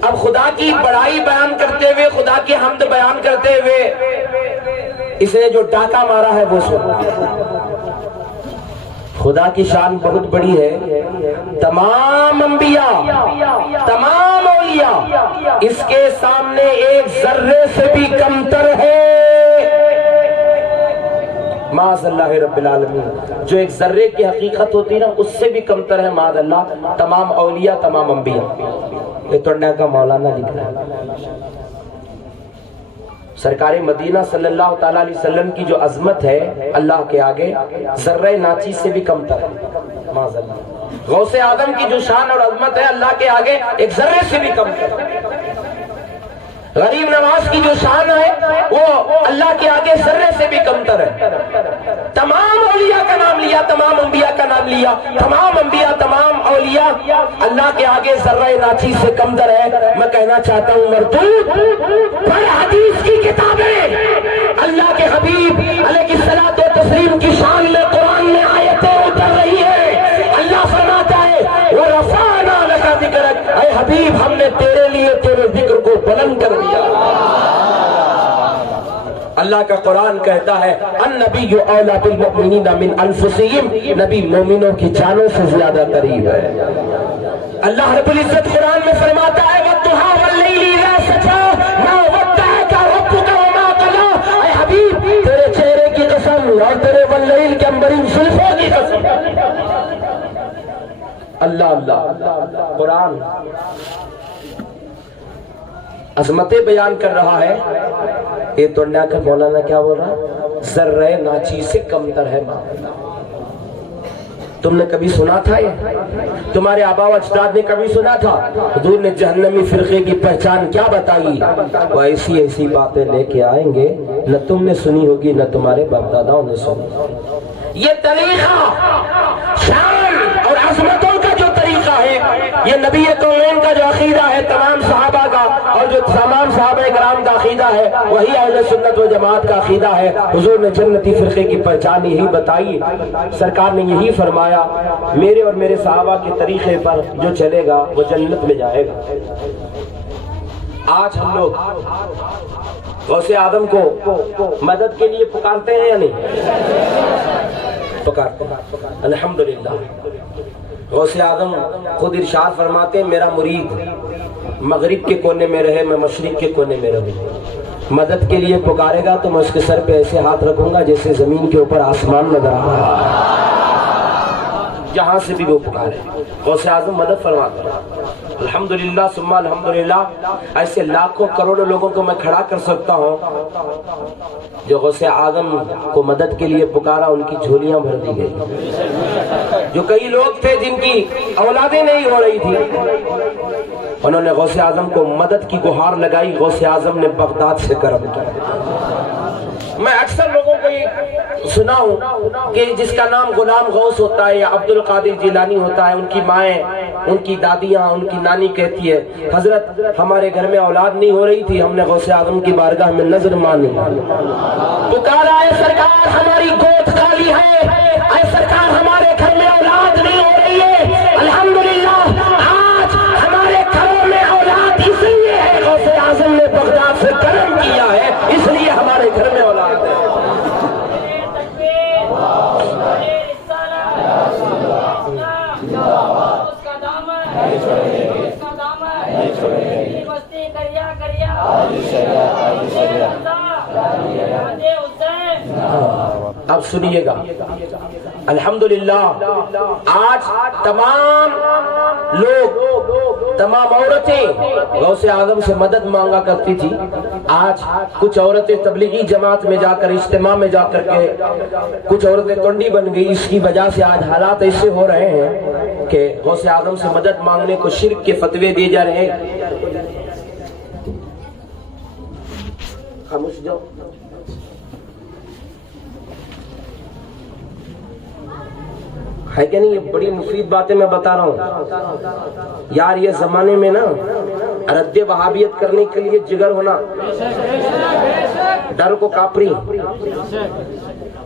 اب خدا کی بڑائی بیان کرتے ہوئے، خدا کی حمد بیان کرتے ہوئے اس نے جو ڈاکہ مارا ہے وہ سن، خدا کی شان بہت بڑی ہے، تمام انبیاء تمام اولیاء اس کے سامنے ایک ذرے سے بھی کمتر ہے، معاذ اللہ رب العالمین، جو ایک ذرے کی حقیقت ہوتی ہے نا اس سے بھی کمتر ہے معاذ اللہ تمام اولیاء تمام انبیاء۔ یہ ٹنڈا کا مولانا لکھ رہا ہے، سرکار مدینہ صلی اللہ تعالیٰ علیہ وسلم کی جو عظمت ہے اللہ کے آگے ذرہ ناچیز سے بھی کمتر ہے، معاذ اللہ۔ غوث اعظم کی جو شان اور عظمت ہے اللہ کے آگے ایک ذرے سے بھی کمتر ہے، غریب نواز کی جو شان ہے وہ اللہ کے آگے ذرے سے بھی کمتر ہے۔ تمام اولیاء کا نام لیا، تمام انبیاء کا نام لیا، تمام انبیاء تمام اولیاء اللہ کے آگے ذرہ ناچیز سے کمتر ہے۔ میں کہنا چاہتا ہوں مردود پڑھ حدیث کی کتابیں، اللہ کے حبیب علیہ الصلوۃ والتسلیم کی شان میں قرآن میں آیتیں اتر رہی ہے، اللہ فرماتا ہے وَرَفَعْنَا لَكَ ذِكْرَكَ، اے حبیب ہم نے تیرے لیے تیرے ذکر کو بلند کر دیا۔ اللہ کا قرآن کہتا ہے النبی اولیٰ بالمؤمنین من انفسہم، نبی مومنوں کی جانوں سے زیادہ قریب ہے۔ اللہ رب العزت قرآن میں فرماتا ہے وَالضُّحَىٰ وَاللَّيْلِ إِذَا سَجَىٰ مَا وَدَّعَكَ رَبُّكَ وَمَا قَلَىٰ، اے حبیب تیرے چہرے کی قسم اور تیرے واللیل کے انبرین زلفوں کی قسم۔ اللہ اللہ قرآن عظمتیں بیان کر رہا ہے، یہ ٹنڈا کا مولانا کیا بول رہا ہے؟ ذرہ ناچیز سے کمتر ہے ماں۔ تم نے کبھی سنا تھا یہ؟ تمہارے آبا و اجداد نے کبھی سنا تھا؟ حضور نے جہنمی فرقے کی پہچان کیا بتائی؟ وہ ایسی ایسی باتیں لے کے آئیں گے نہ تم نے سنی ہوگی نہ تمہارے باپ داداؤں نے سنی۔ یہ طریقہ شان اور عظمتوں کا جو طریقہ ہے، یہ نبی کونین کا جو عقیدہ ہے تمام صحابہ کا، اور جو تمام صحابہ کرام کا عقیدہ ہے وہی اہل سنت و جماعت کا عقیدہ ہے۔ حضور نے جنتی فرقے کی پہچان یہی بتائی، سرکار نے یہی فرمایا میرے اور میرے صحابہ کے طریقے پر جو چلے گا وہ جنت میں جائے گا۔ آج ہم لوگ غوث اعظم کو مدد کے لیے پکارتے ہیں یا نہیں؟ پکارتے ہیں الحمدللہ۔ غوث اعظم خود ارشاد فرماتے ہیں میرا مرید مغرب کے کونے میں رہے میں مشرق کے کونے میں رہوں، مدد کے لیے پکارے گا تو میں اس کے سر پہ ایسے ہاتھ رکھوں گا جیسے زمین کے اوپر آسمان نظر آ رہا ہے، جہاں سے بھی وہ پکارے غوث اعظم مدد فرماتے ہیں۔ الحمدللہ ثم الحمدللہ، ایسے لاکھوں کروڑوں لوگوں کو میں کھڑا کر سکتا ہوں جو غوث اعظم کو مدد کے لیے پکارا، ان کی جھولیاں بھر دی گئی۔ جو کئی لوگ تھے جن کی اولادیں نہیں ہو رہی تھی، انہوں نے غوث اعظم کو مدد کی گہار لگائی، غوث اعظم نے بغداد سے کرم کیا۔ میں اکثر لوگوں کو یہ سنا ہوں کہ جس کا نام غلام غوث ہوتا ہے یا عبد القادر جیلانی ہوتا ہے، ان کی مائیں، ان کی دادیاں، ان کی نانی کہتی ہے حضرت ہمارے گھر میں اولاد نہیں ہو رہی تھی، ہم نے غوث اعظم کی بارگاہ میں نظر مانی، پکارا اے سرکار ہماری گود خالی ہے، اے سرکار ہمارے گھر میں اولاد نہیں ہو رہی ہے۔ الحمدللہ آج ہمارے گھروں میں اولاد اس لیے ہے غوث اعظم نے بغداد سے کرم کیا ہے، اس لیے ہمارے گھر میں اولاد ہے۔ اب سنیے گا الحمدللہ آج تمام لوگ، تمام عورتیں غوث اعظم سے مدد مانگا کرتی تھی، آج کچھ عورتیں تبلیغی جماعت میں جا کر، اجتماع میں جا کر کے کچھ عورتیں کنڈی بن گئی۔ اس کی وجہ سے آج حالات ایسے ہو رہے ہیں کہ غوث اعظم سے مدد مانگنے کو شرک کے فتوے دیے جا رہے ہیں۔ خاموش جاؤ۔ ہے کہ نہیں؟ یہ بڑی مفید باتیں میں بتا رہا ہوں یار۔ یہ زمانے میں نا رد وہابیت کرنے کے لیے جگر ہونا، ڈر کو کاپری۔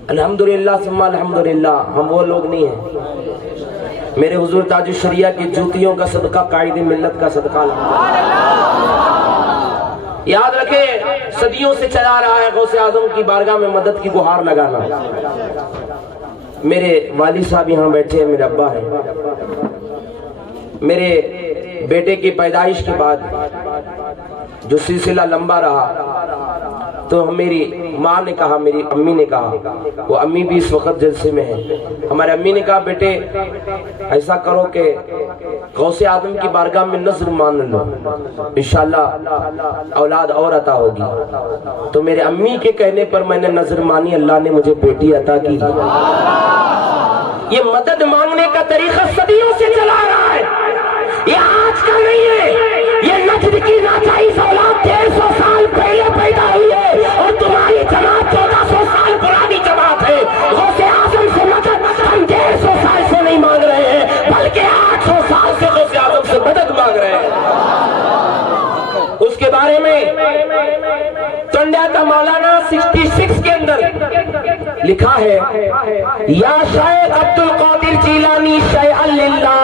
الحمدللہ ثم الحمدللہ ہم وہ لوگ نہیں ہیں۔ میرے حضور تاج الشریعہ کی جوتیوں کا صدقہ، قائد ملت کا صدقہ یاد رکھیں، صدیوں سے چلا رہا ہے غوث اعظم کی بارگاہ میں مدد کی گہار لگانا۔ میرے والد صاحب یہاں بیٹھے ہیں، میرے ابا ہیں۔ میرے بیٹے کی پیدائش کے بعد جو سلسلہ لمبا رہا تو میری ماں نے کہا، میری امی نے کہا، وہ امی بھی اس وقت جلسے میں ہیں، ہمارے امی نے کہا بیٹے ایسا کرو کہ غوث اعظم کی بارگاہ میں نظر مان لو، انشاءاللہ اولاد اور عطا ہوگی۔ تو میرے امی کے کہنے پر میں نے نظر مانی، اللہ نے مجھے بیٹی عطا کی۔ یہ مدد مانگنے کا طریقہ صدیوں سے چلا رہا ہے، یہ آج کا نہیں ہے۔ یہ نجد کی ناجائز اولاد 150 سال پہلے پیدا ہوئی ہے اور تمہاری جماعت 1400 سال پرانی جماعت ہے۔ غوث اعظم سے مدد ہم 150 سال سے نہیں مانگ رہے ہیں، بلکہ 800 سال سے غوث اعظم سے مدد مانگ رہے ہیں۔ اس کے بارے میں ٹنڈیا کا مولانا 66 کے اندر لکھا ہے، یا شیخ عبد القادر جیلانی شیئا للہ،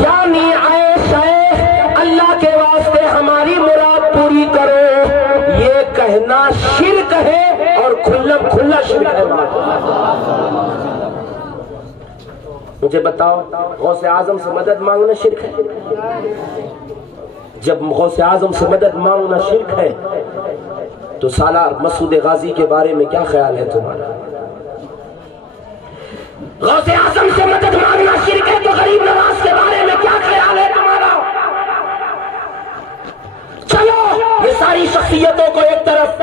یعنی اے شیخ اللہ کے واسطے ہماری مراد پوری کرو، یہ کہنا شرک ہے اور کھلا شرک ہے۔ مجھے بتاؤ غوث اعظم سے مدد مانگنا شرک ہے؟ جب غوث اعظم سے مدد مانگنا شرک ہے تو سالار مسعود غازی کے بارے میں کیا خیال ہے تمہارا؟ غوث اعظم سے مدد مانگنا شرک ہے تو غریب نواز کے بارے میں کیا خیال ہے تمہارا؟ چلو یہ ساری شخصیتوں کو ایک طرف،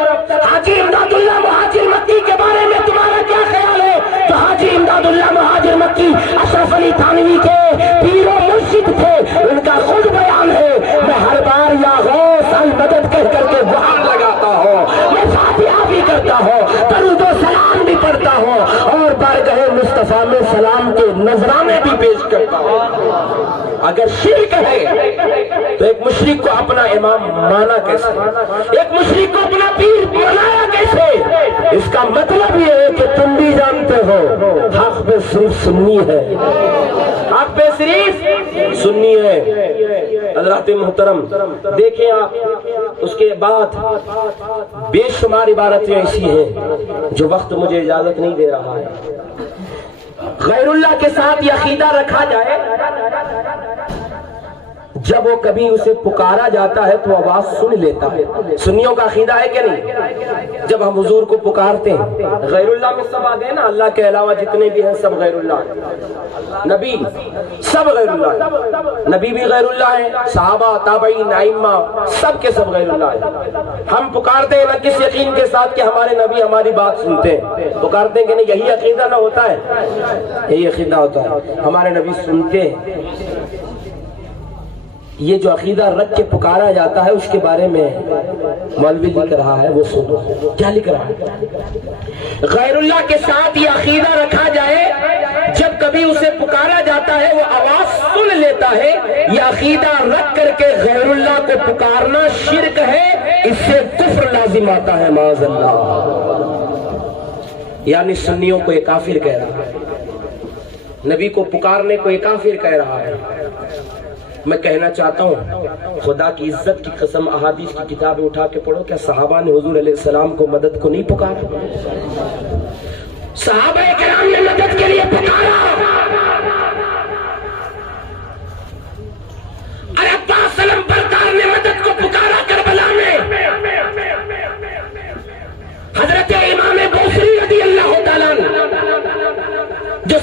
حاجی امداد اللہ مہاجر مکی کے بارے میں تمہارا کیا خیال ہے؟ تو حاجی امداد اللہ مہاجر مکی اشرف علی تھانوی کے پیر و مرشد تھے، ان کا خود بیان ہے، میں ہر بار یا غوث المدد کہہ کر کے گہار لگاتا ہوں، میں فاتحہ بھی کرتا ہوں، درود و سلام بھی پڑھتا ہوں اور بارگاہ مصطفیٰ میں سلام کے نذرانے بھی پیش کرتا ہوں۔ اگر شرک ہے تو ایک مشرک کو اپنا امام مانا کیسے؟ ایک مشرک کو اپنا پیر بنایا کیسے؟ اس کا مطلب یہ ہے کہ تم بھی جانتے ہو حق پہ صرف سنی ہے، حق پہ صرف سنی ہے۔ حضرات محترم دیکھیں آپ، اس کے بعد بے شمار عبارتیں ایسی ہیں جو وقت مجھے اجازت نہیں دے رہا ہے۔ غیر اللہ کے ساتھ یہ عقیدہ رکھا جائے، جب وہ کبھی اسے پکارا جاتا ہے تو آواز سن لیتا ہے۔ سنیوں کا عقیدہ ہے کہ نہیں؟ جب ہم حضور کو پکارتے ہیں، غیر اللہ میں سب آ گئے نا، اللہ کے علاوہ جتنے بھی ہیں سب غیر اللہ ہیں، نبی سب غیر اللہ ہیں، نبی بھی غیر اللہ ہیں، صحابہ تابعین ائمہ سب کے سب غیر اللہ ہیں۔ ہم پکارتے ہیں نہ کس یقین کے ساتھ کہ ہمارے نبی ہماری بات سنتے ہیں، پکارتے ہیں کہ نہیں، یہی عقیدہ نہ ہوتا ہے، یہی عقیدہ ہوتا ہے ہمارے نبی سنتے ہیں۔ یہ جو عقیدہ رکھ کے پکارا جاتا ہے اس کے بارے میں مولوی لکھ رہا ہے، وہ سنو کیا لکھ رہا ہے۔ غیر اللہ کے ساتھ یہ عقیدہ رکھا جائے، جب کبھی اسے پکارا جاتا ہے وہ آواز سن لیتا ہے، یہ عقیدہ رکھ کر کے غیر اللہ کو پکارنا شرک ہے، اس سے کفر لازم آتا ہے معاذ اللہ۔ یعنی سنیوں کو یہ کافر کہہ رہا ہے، نبی کو پکارنے کو یہ کافر کہہ رہا ہے۔ میں کہنا چاہتا ہوں خدا کی عزت کی قسم، احادیث کی کتابیں اٹھا کے پڑھو، کیا صحابہ نے حضور علیہ السلام کو مدد کو نہیں پکارا؟ صحابہ کرام نے مدد کے لیے پکارا۔ عباس علم بردار نے مدد کو پکارا کربلا میں، حضرت امام بوصری رضی اللہ تعالیٰ جو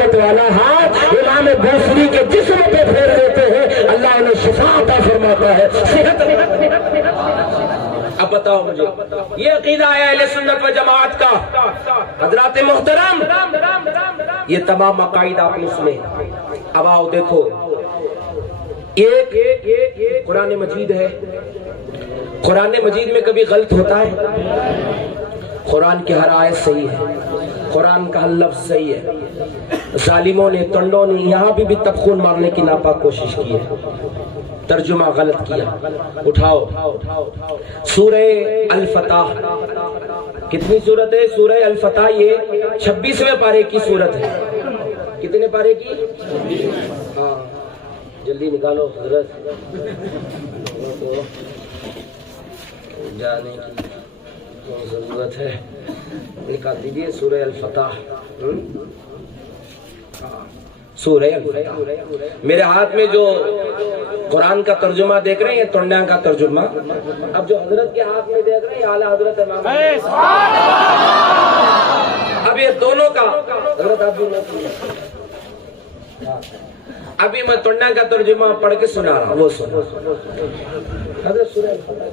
قوت والا ہاتھ امام بوصری کے جسم پہ پھیر دیتے ہیں، اللہ انہیں شفا عطا فرماتا ہے، صحت۔ اب بتاؤ مجھے، یہ عقیدہ ہے اہل سنت و جماعت کا۔ حضرات محترم، یہ تمام عقائد آپ نے سنے۔ اب آؤ دیکھو، ایک قرآن مجید ہے، قرآن مجید میں کبھی غلط ہوتا ہے؟ قرآن کی ہر آیت صحیح ہے، قرآن کا ہر لفظ صحیح ہے۔ ظالموں نے، تنڈوں نے یہاں بھی تبخون مارنے کی ناپاک کوشش کی ہے، ترجمہ غلط کیا۔ اٹھاؤ سورہ الفتح، کتنی سورت ہے سورہ الفتح؟ یہ 26ویں پارے کی سورت ہے۔ کتنے پارے کی؟ ہاں جلدی نکالو حضرت، جانے کی ضرورت ہے، نکال دیجیے سورہ الفتح۔ سورہ الفتح، میرے ہاتھ میں جو قرآن کا ترجمہ دیکھ رہے ہیں، یہ تنڈیاں کا ترجمہ۔ اب جو حضرت کے ہاتھ میں دیکھ رہے ہیں، اعلیٰ حضرت امام، اب یہ دونوں کا حضرت آپ بھی، ابھی میں تنڈیاں کا ترجمہ پڑھ کے سنا رہا ہوں، وہ سنو حضرت سورہ الفتح۔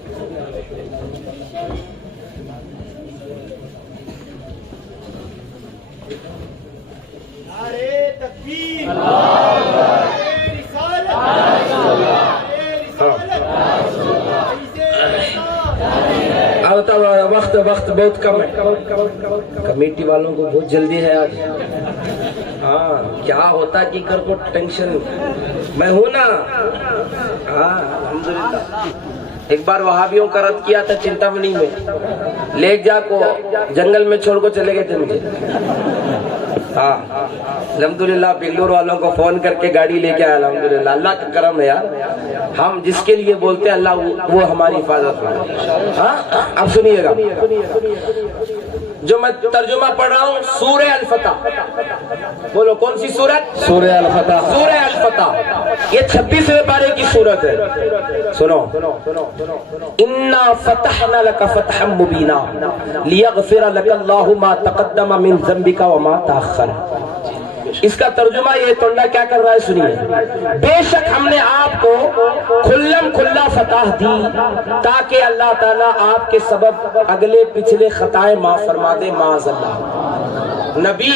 وقت بہت کم ہے، کمیٹی والوں کو بہت جلدی ہے آج۔ ہاں کیا ہوتا کہ کر کو ٹینشن، میں ہوں نا۔ ہاں الحمدللہ، ایک بار وہابیوں کا رد کیا تھا چنتامنی میں، لے جا کو جنگل میں چھوڑ کو چلے گئے تھے مجھے۔ ہاں الحمدللہ، بنگلور والوں کو فون کر کے گاڑی لے کے آیا، الحمدللہ، اللہ کا کرم ہے یار۔ ہم جس کے لیے بولتے ہیں اللہ وہ ہماری حفاظت کرے۔ ہاں اب سنیے گا جو میں ترجمہ پڑھ رہا ہوں، سورہ الفتح۔ بولو کون سی سورت؟ سورہ الفتح۔ سورہ الفتح، یہ 26ویں پارے کی سورت ہے۔ سنو، انا فتحنا لک فتحا مبینا لیغفر لک اللہ ما تقدم من ذنبک وما تاخر۔ اس کا ترجمہ یہ تنڈا کیا کر رہا ہے سنیے۔ بے شک ہم نے آپ کو کھلم کھلا فتح دی تاکہ اللہ تعالیٰ آپ کے سبب اگلے پچھلے خطائیں معاف فرما دے، معاذ اللہ۔ نبی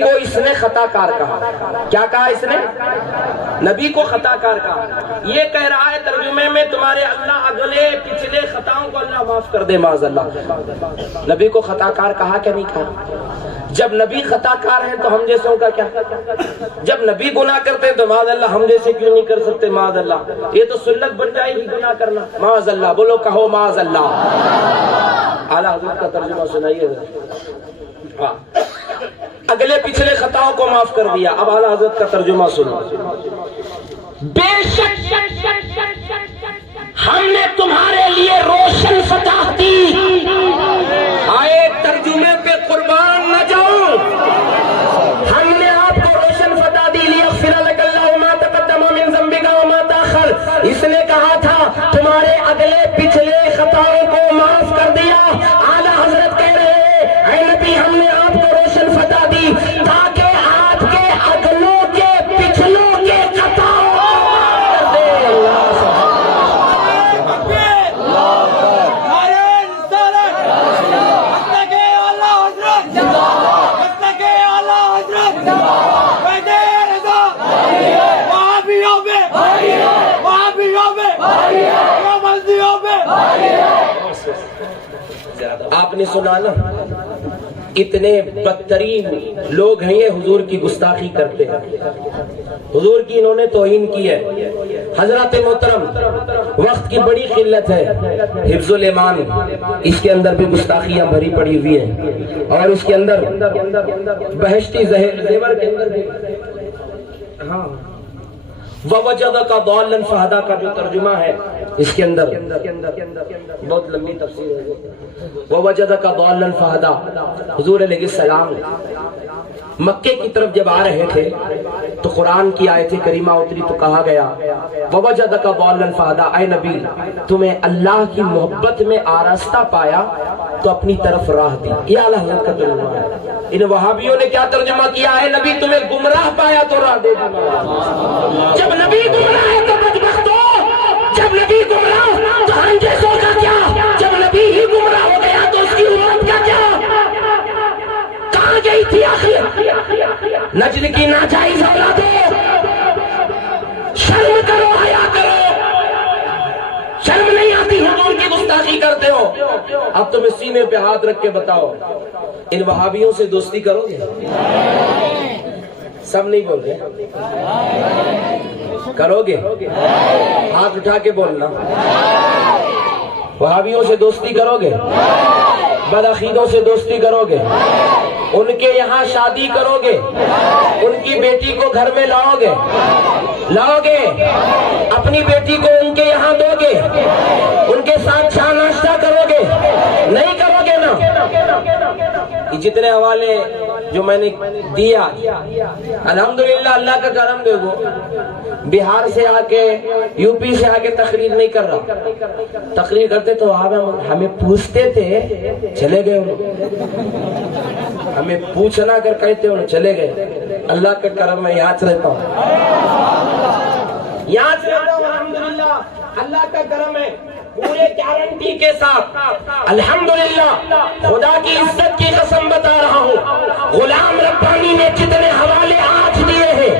کو اس نے خطا کار کہا۔ کیا کہا اس نے؟ نبی کو خطا کار کہا۔ یہ کہہ رہا ہے ترجمے میں، تمہارے اللہ اگلے پچھلے خطاؤں کو اللہ معاف کر دے، معاذ اللہ۔ نبی کو خطا کار کہا کہ نہیں کہا؟ جب نبی خطا کار ہیں تو ہم جیسوں کا کیا؟ جب نبی گناہ کرتے ہیں تو معاذ اللہ ہم جیسے کیوں نہیں کر سکتے؟ معاذ اللہ، یہ تو سنت بن جائے گی گناہ کرنا، معاذ اللہ۔ بولو کہو معاذ اللہ۔ اعلیٰ حضرت کا ترجمہ سنائیے۔ ہاں اگلے پچھلے خطاؤں کو معاف کر دیا۔ اب اعلیٰ حضرت کا ترجمہ سنو۔ بے شک ہم نے تمہارے لیے روشن فتح دی۔ آئے ترجمے پہ قربان نہ جاؤ، ہم نے آپ کو روشن فتح دی۔ لیغفر لک اللہ ما تقدم من ذنبک وما تاخر، اس نے کہا تھا تمہارے اگلے پچھلے خطاؤں کو معاف کر دیا۔ اعلیٰ حضرت کہہ رہے ہیں اے نبی ہم نے آپ کو روشن فتح دی تاکہ آپ کے اگلوں کے پچھلوں کے خطاؤں کو معاف کر دے۔ آپ نے سنا نا، اتنے بدترین لوگ ہیں یہ، حضور کی گستاخی کرتے ہیں، حضور کی انہوں نے توہین کی ہے۔ حضرات محترم، وقت کی بڑی قلت ہے، حفظ الایمان اس کے اندر بھی گستاخیاں بھری پڑی ہوئی ہیں، اور اس کے اندر بہشتی زیور کے اندر بھی ہاں وَوَجَدَكَ ضَالًّا فَهَدَىٰ کا جو ترجمہ ہے اس کے اندر بہت لمبی تفسیر ہے۔ وَوَجَدَكَ ضَالًّا فَهَدَىٰ، حضور علیہ السلام مکے کی طرف جب آ رہے تھے تو قرآن کی آیت کریمہ اتری تو کہا گیا وَوَجَدَكَ ضَالًّا فَهَدَىٰ، اے نبی تمہیں اللہ کی محبت میں آراستہ پایا تو اپنی طرف راہ دی۔ یہ اعلیٰ حضرت کا ترجمہ ہے۔ ان وہابیوں نے کیا ترجمہ کیا ہے؟ نبی تمہیں گمراہ پایا تو راہ دے دیا۔ جب نبی گمراہ ہے تو بدبختو، جب نبی گمراہ تو انجیسوں کا کیا؟ جب نبی ہی گمراہ ہو گیا تو اس کی امت کا کیا؟ کہاں گئی تھی آخر نجل کی ناجائز اولادوں؟ شرم کرو، حیا کرو، شرم نہیں آتی؟ حضور کی گستاخی کرتے ہو۔ اب تمہیں سینے پہ ہاتھ رکھ کے بتاؤ، ان وہابیوں سے دوستی کرو گے؟ سب نہیں بول رہے، کرو گے؟ ہاتھ اٹھا کے بولنا۔ وہابیوں سے دوستی کرو گے؟ بدعقیدوں سے دوستی کرو گے؟ ان کے یہاں شادی کرو گے؟ ان کی بیٹی کو گھر میں لاؤ گے؟ اپنی بیٹی کو ان کے یہاں دو گے؟ ان کے ساتھ چائے ناشتہ کرو گے؟ نہیں کرو گے نا؟ یہ جتنے حوالے جو میں نے دیا، الحمدللہ اللہ کا کرم دے گو، بہار سے آ کے، یو پی سے آ کے تقریر نہیں کر رہا۔ تقریر کرتے تو ہمیں پوچھتے تھے، چلے گئے ہمیں پوچھنا کر کہتے انہوں چلے گئے۔ اللہ کا کرم میں یاد رہتا ہوں، یاد رہتا ہوں، الحمدللہ اللہ کا کرم ہے، پورے گارنٹی کے ساتھ الحمدللہ خدا کی عزت کی قسم بتا رہا ہوں، غلام ربانی نے جتنے حوالے آج دیے ہیں،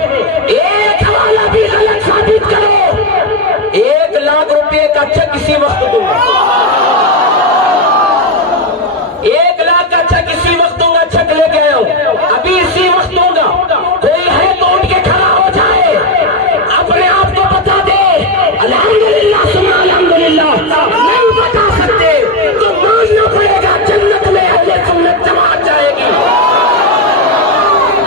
ایک حوالہ بھی غلط ثابت کرو، 1 لاکھ روپے کا چیک کسی وقت دوں گا، 1 لاکھ کا چیک کسی وقت دوں گا، چیک لے کے آیا ہوں، ابھی اسی وقت دوں گا۔ کوئی ہے تو اٹھ کے کھڑا ہو جائے، اپنے آپ کو بتا دے الحمدللہ ثم الحمدللہ، نہیں بتا سکتے تو ماننا پڑے گا، جنت میں اہل سنت جماعت جائے گی۔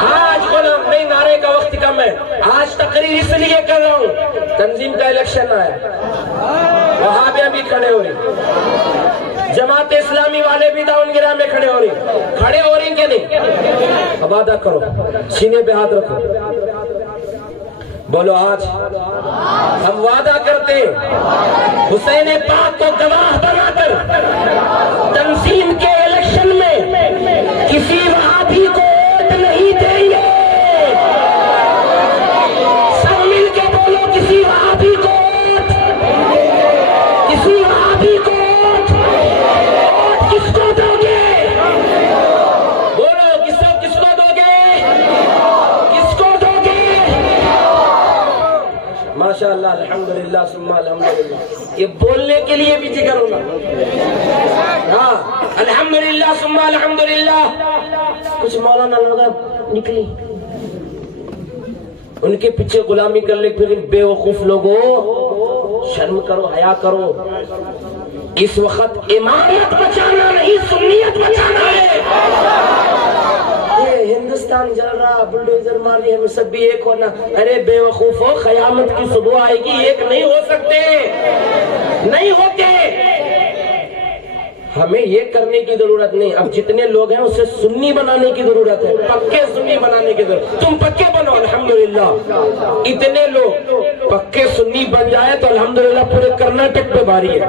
آج غلام نہیں، نعرے کا وقت کم ہے، آج تقریر اس لیے کر رہا ہوں، تنظیم کا الیکشن آیا، وہاں پہ بھی کھڑے ہو رہے، جماعت اسلامی والے بھی داؤن گرا میں کھڑے ہو رہی کہ نہیں؟ اب وعدہ کرو، سینے پہ ہاتھ رکھو، بولو آج ہم وعدہ کرتے ہیں حسین پاک کو گواہ بنا کر تنظیم کے الیکشن میں کسی وہابی کو ووٹ نہیں دیں گے۔ سب مل کے بولو، کسی وہابی کو ووٹ، کسی وہابی کو ووٹ، ووٹ کس کو دو گے؟ بولو کس کو دو گے؟ کس کو دو گے؟ ماشاءاللہ الحمدللہ ثم الحمدللہ، یہ بولنے کے لیے بھی جگر ہونا، ہاں الحمدللہ ثم الحمدللہ۔ کچھ مولانا لوگ نکلی، ان کے پیچھے غلامی کر لے، پھر بے وقوف لوگوں شرم کرو، حیا کرو۔ اس وقت امامت بچانا نہیں، سنیت بچانا ہے۔ ہندوستان جل رہا، بلڈوزر مار رہی، ہمیں سب بھی ایک ہونا۔ ارے بے وقوف ہو، قیامت کی صبح آئے گی، ایک نہیں ہو سکتے، نہیں ہوتے۔ ہمیں یہ کرنے کی ضرورت نہیں، اب جتنے لوگ ہیں اسے سنی بنانے کی ضرورت ہے، پکے سنی بنانے کی ضرورت۔ تم پکے بنو الحمدللہ، اتنے لوگ پکے سنی بن جائے تو الحمدللہ پورے کرناٹک پہ بھاری ہے۔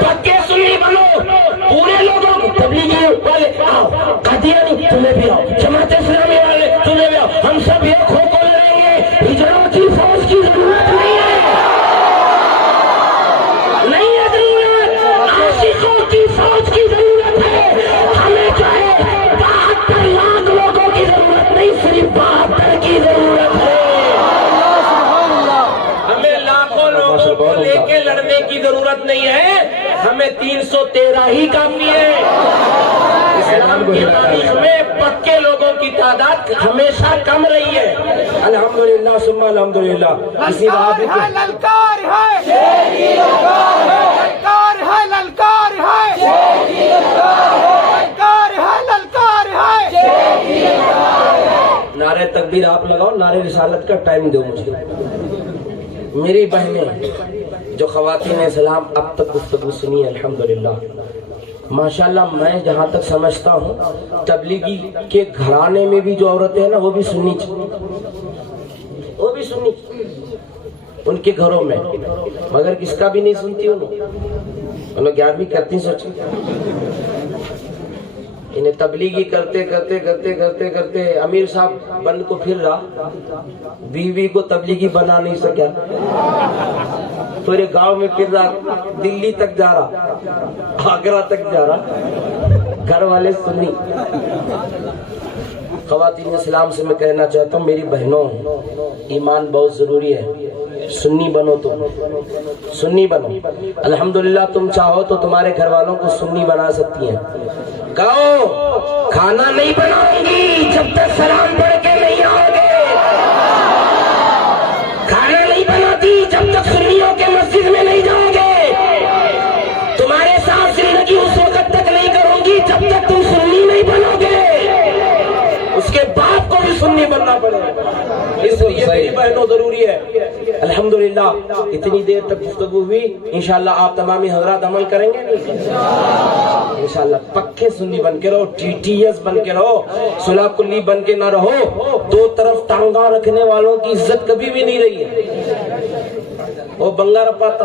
پکے سنی بنو، پورے لوگوں کو، تبلیغی والے آؤ، قادیانی تمہیں بھی آؤ، جماعت اسلامی والے تمہیں بھی آؤ، ہم سب ایک ہو کو لڑیں گے۔ ہجروں کی فوج کی ضرورت نہیں ہے، نہیں ہے ضرورت، عاشقوں کی فوج کی ضرورت ہے۔ ہمیں جو ہے 72 لاکھ لوگوں کی ضرورت نہیں، صرف 72 کی ضرورت ہے۔ ہمیں لاکھوں لوگوں کو لے کے لڑنے کی ضرورت نہیں ہے، ہمیں 313 ہی کافی ہے۔ اسلام کی تاریخ میں پکے لوگوں کی تعداد ہمیشہ کم رہی ہے، الحمدللہ ثم الحمدللہ۔ کسی بات ہے للکار ہے، للکار ہے، للکار ہے، للکار ہے، للکار ہے۔ نعرہ تکبیر آپ لگاؤ، نعرہ رسالت کا ٹائم دو مجھے۔ میری بہنیں جو خواتین اسلام اب تک گفتگو سنی الحمدللہ، ماشاءاللہ میں جہاں تک سمجھتا ہوں تبلیغی کے گھرانے میں بھی جو عورتیں ہیں نا وہ بھی سنی چاہیے، وہ بھی سنی ان کے گھروں میں، مگر کس کا بھی نہیں سنتی، انہوں 11ویں کرتی سوچیں۔ انہیں تبلیغی کرتے کرتے کرتے کرتے کرتے امیر صاحب بند کو پھر رہا، بیوی کو تبلیغی بنا نہیں سکیا، پورے گاؤں میں پھر رہا، دلی تک جا رہا، آگرہ تک جا رہا، گھر والے سنی۔ خواتین اسلام سے میں کہنا چاہتا ہوں، میری بہنوں، ایمان بہت ضروری ہے، سنی بنو، تم سنی بنو۔ الحمدللہ تم چاہو تو تمہارے گھر والوں کو سنی بنا سکتی ہیں۔ کہو کھانا نہیں بناؤں گی جب تک سلام پڑھ کے نہیں آؤ گے، کھانا نہیں بناتی جب تک سنیوں کے مسجد میں نہیں جاؤ گے، تمہارے ساتھ زندگی اس وقت تک نہیں کروں گی جب تک تم سنی نہیں بنو گے، اس کے باپ کو بھی سنی بننا پڑے گا۔ اس لیے میری بہنوں ضروری ہے۔ الحمدللہ اتنی دیر تک گفتگو ہوئی، انشاءاللہ آپ تمامی حضرات عمل کریں گے انشاءاللہ۔ پکے سنی بن کے رہو، ٹی ٹی ایس بن کے رہو، صلح کلی بن کے نہ رہو۔ دو طرف ٹانگا رکھنے والوں کی عزت کبھی بھی نہیں رہی ہے۔ وہ بنگا رپاتا،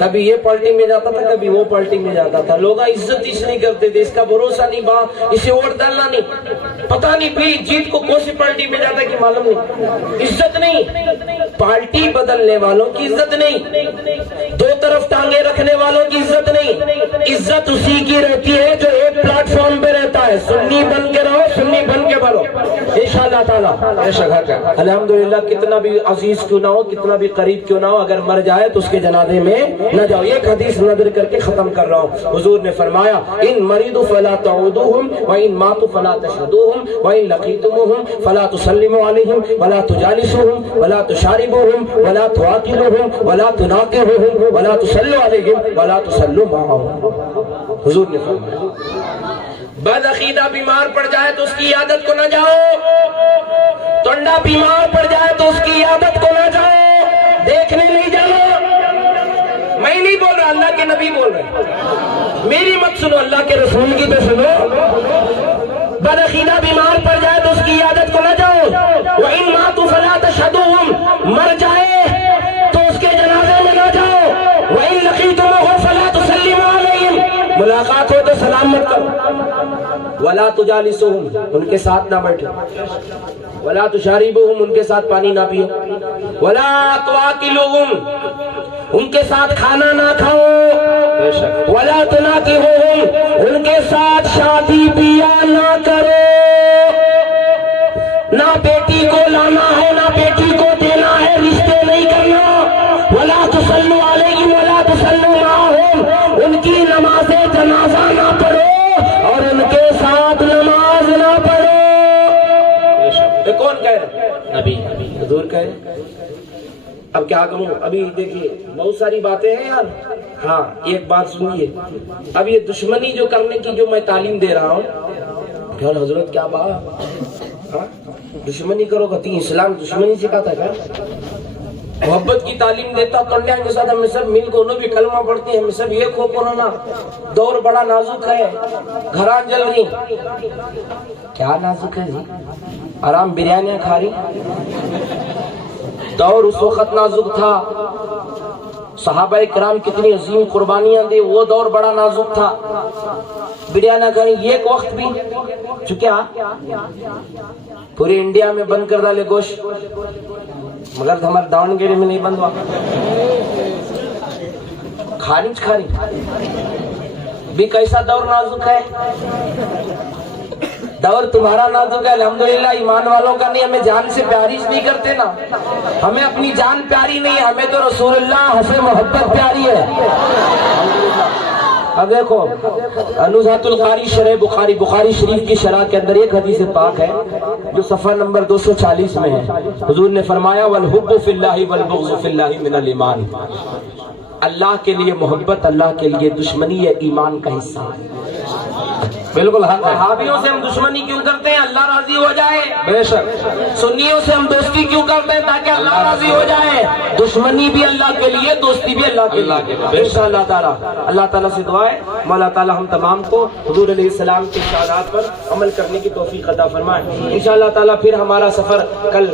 کبھی یہ پارٹی میں جاتا تھا، کبھی وہ پارٹی میں جاتا تھا، لوگ عزت اس نہیں کرتے تھے، اس کا بھروسہ نہیں، اسے ووٹ ڈالنا نہیں، پتہ نہیں بھی جیت کو کون سی پارٹی میں جاتا کہ معلوم نہیں، عزت نہیں، پارٹی بدلنے والوں کی عزت نہیں، دو طرف ٹانگیں رکھنے والوں کی عزت نہیں، عزت اسی کی رہتی ہے جو ایک پلیٹ فارم پہ رہتا ہے۔ سنی بن کے رہو، سنی بن کے بنو انشاءاللہ تعالیٰ۔ الحمدللہ کتنا بھی عزیز کیوں نہ ہو، کتنا بھی قریب کیوں نہ ہو، اگر مر جائے تو اس کے جنازے میں نہ جاؤ۔ ایک حدیث نظر کر کے ختم کر رہا ہوں۔ حضور نے فرمایا ان مریضوا فلا تعودوهم وان ماتوا فلا تشهدوهم وان لقيتموهم فلا تسلموا عليهم ولا تجالسوهم ولا تشاربوهم ولا تواكلوهم ولا تناكحوهم ولا تصلوا عليهم ولا تصلوا معهم۔ حضور نے فرمایا بد عقیدہ بیمار پڑ جائے تو اس کی عیادت کو نہ جاؤ، ٹنڈا بیمار پڑ جائے تو اس کی عیادت کو نہ جاؤ، دیکھنے نہیں جانا۔ میں نہیں بول رہا، اللہ کے نبی بول رہے، میری مت سنو، اللہ کے رسول کی تو سنو۔ بدعقیدہ بیمار پڑ جائے تو اس کی عیادت کو نہ جاؤ۔ وَإِن مَاتُوا فَلَا تَشْهَدُوهُمْ، مر جائے تو اس کے جنازے میں نہ جاؤ۔ وَإِن لَقِيتُمُوهُمْ فَلَا تُسَلِّمُوا عَلَيْهِمْ، ملاقات ہو تو سلام مت کرو۔ وَلَا تُجَالِسُوهُمْ، ان کے ساتھ نہ بیٹھو۔ ولا تشاربوہم، ان کے ساتھ پانی نہ پیو۔ ولا تواکلوہم، ان کے ساتھ کھانا نہ کھاؤ۔ ولا تناکحوہم، ان کے ساتھ شادی بیاہ نہ کرو۔ نہ بیٹی کو لانا ہے نہ بیٹی کو دینا ہے، رشتے نہیں کرنا۔ ولا تصلوا علیہم ولا تصلوا معہم، ان کی نماز جنازہ نہ پڑھو اور ان کے ساتھ نماز نہ پڑھو۔ کون کہہ رہا؟ نبی، حضور کہہ رہے۔ اب کیا کروں؟ ابھی دیکھیے بہت ساری باتیں ہیں یار۔ ہاں ایک بات سنیے، اب یہ دشمنی جو کرنے کی جو میں تعلیم دے رہا ہوں، یار حضرت کیا بات، دشمنی کرو گتی، اسلام دشمنی سکھاتا ہے کیا؟ محبت کی تعلیم دیتا کنڈیاں کے ساتھ، ہمیں سب مل کو انہوں بھی کلمہ پڑھتی ہیں، ہمیں سب ایک ہو کورونا۔ دور بڑا نازک ہے، گھران جل رہی، کیا نازک ہے جی؟ آرام بریانیاں کھا رہی۔ دور اس وقت نازک تھا، صحابہ کرام کتنی عظیم قربانیاں دے، وہ دور بڑا نازک تھا۔ بریانیاں کھا رہی، ایک وقت بھی چکیا پورے انڈیا میں بند کر ڈالے گوشت، مگر ہمارے داونگیرے میں نہیں بند ہوا، کھاری بھی۔ کیسا دور نازک ہے، دور تمہارا نازک ہے۔ الحمدللہ ایمان والوں کا نہیں، ہمیں جان سے پیاری نہیں کرتے نا، ہمیں اپنی جان پیاری نہیں ہے، ہمیں تو رسول اللہ سے محبت پیاری ہے۔ اب دیکھو نزہۃ القاری شرح بخاری شریف کی شرح کے اندر ایک حدیث پاک ہے جو صفحہ نمبر 240 میں ہے۔ حضور نے فرمایا والحب فی اللہ والبغض فی اللہ من الایمان، اللہ کے لیے محبت، اللہ کے لیے دشمنی یہ ایمان کا حصہ ہے۔ بالکل وہابیوں سے ہم دشمنی کیوں کرتے ہیں؟ اللہ راضی ہو جائے۔ بے شک سنیوں سے ہم دوستی کیوں کرتے ہیں؟ تاکہ اللہ راضی ہو جائے۔ دشمنی بھی اللہ کے لیے، دوستی بھی اللہ کے لیے انشاءاللہ تعالی۔ اللہ تعالیٰ سے دعا ہے مولا تعالیٰ ہم تمام کو حضور علیہ السلام کے ارشادات پر عمل کرنے کی توفیق عطا فرمائے۔ انشاءاللہ تعالیٰ پھر ہمارا سفر کل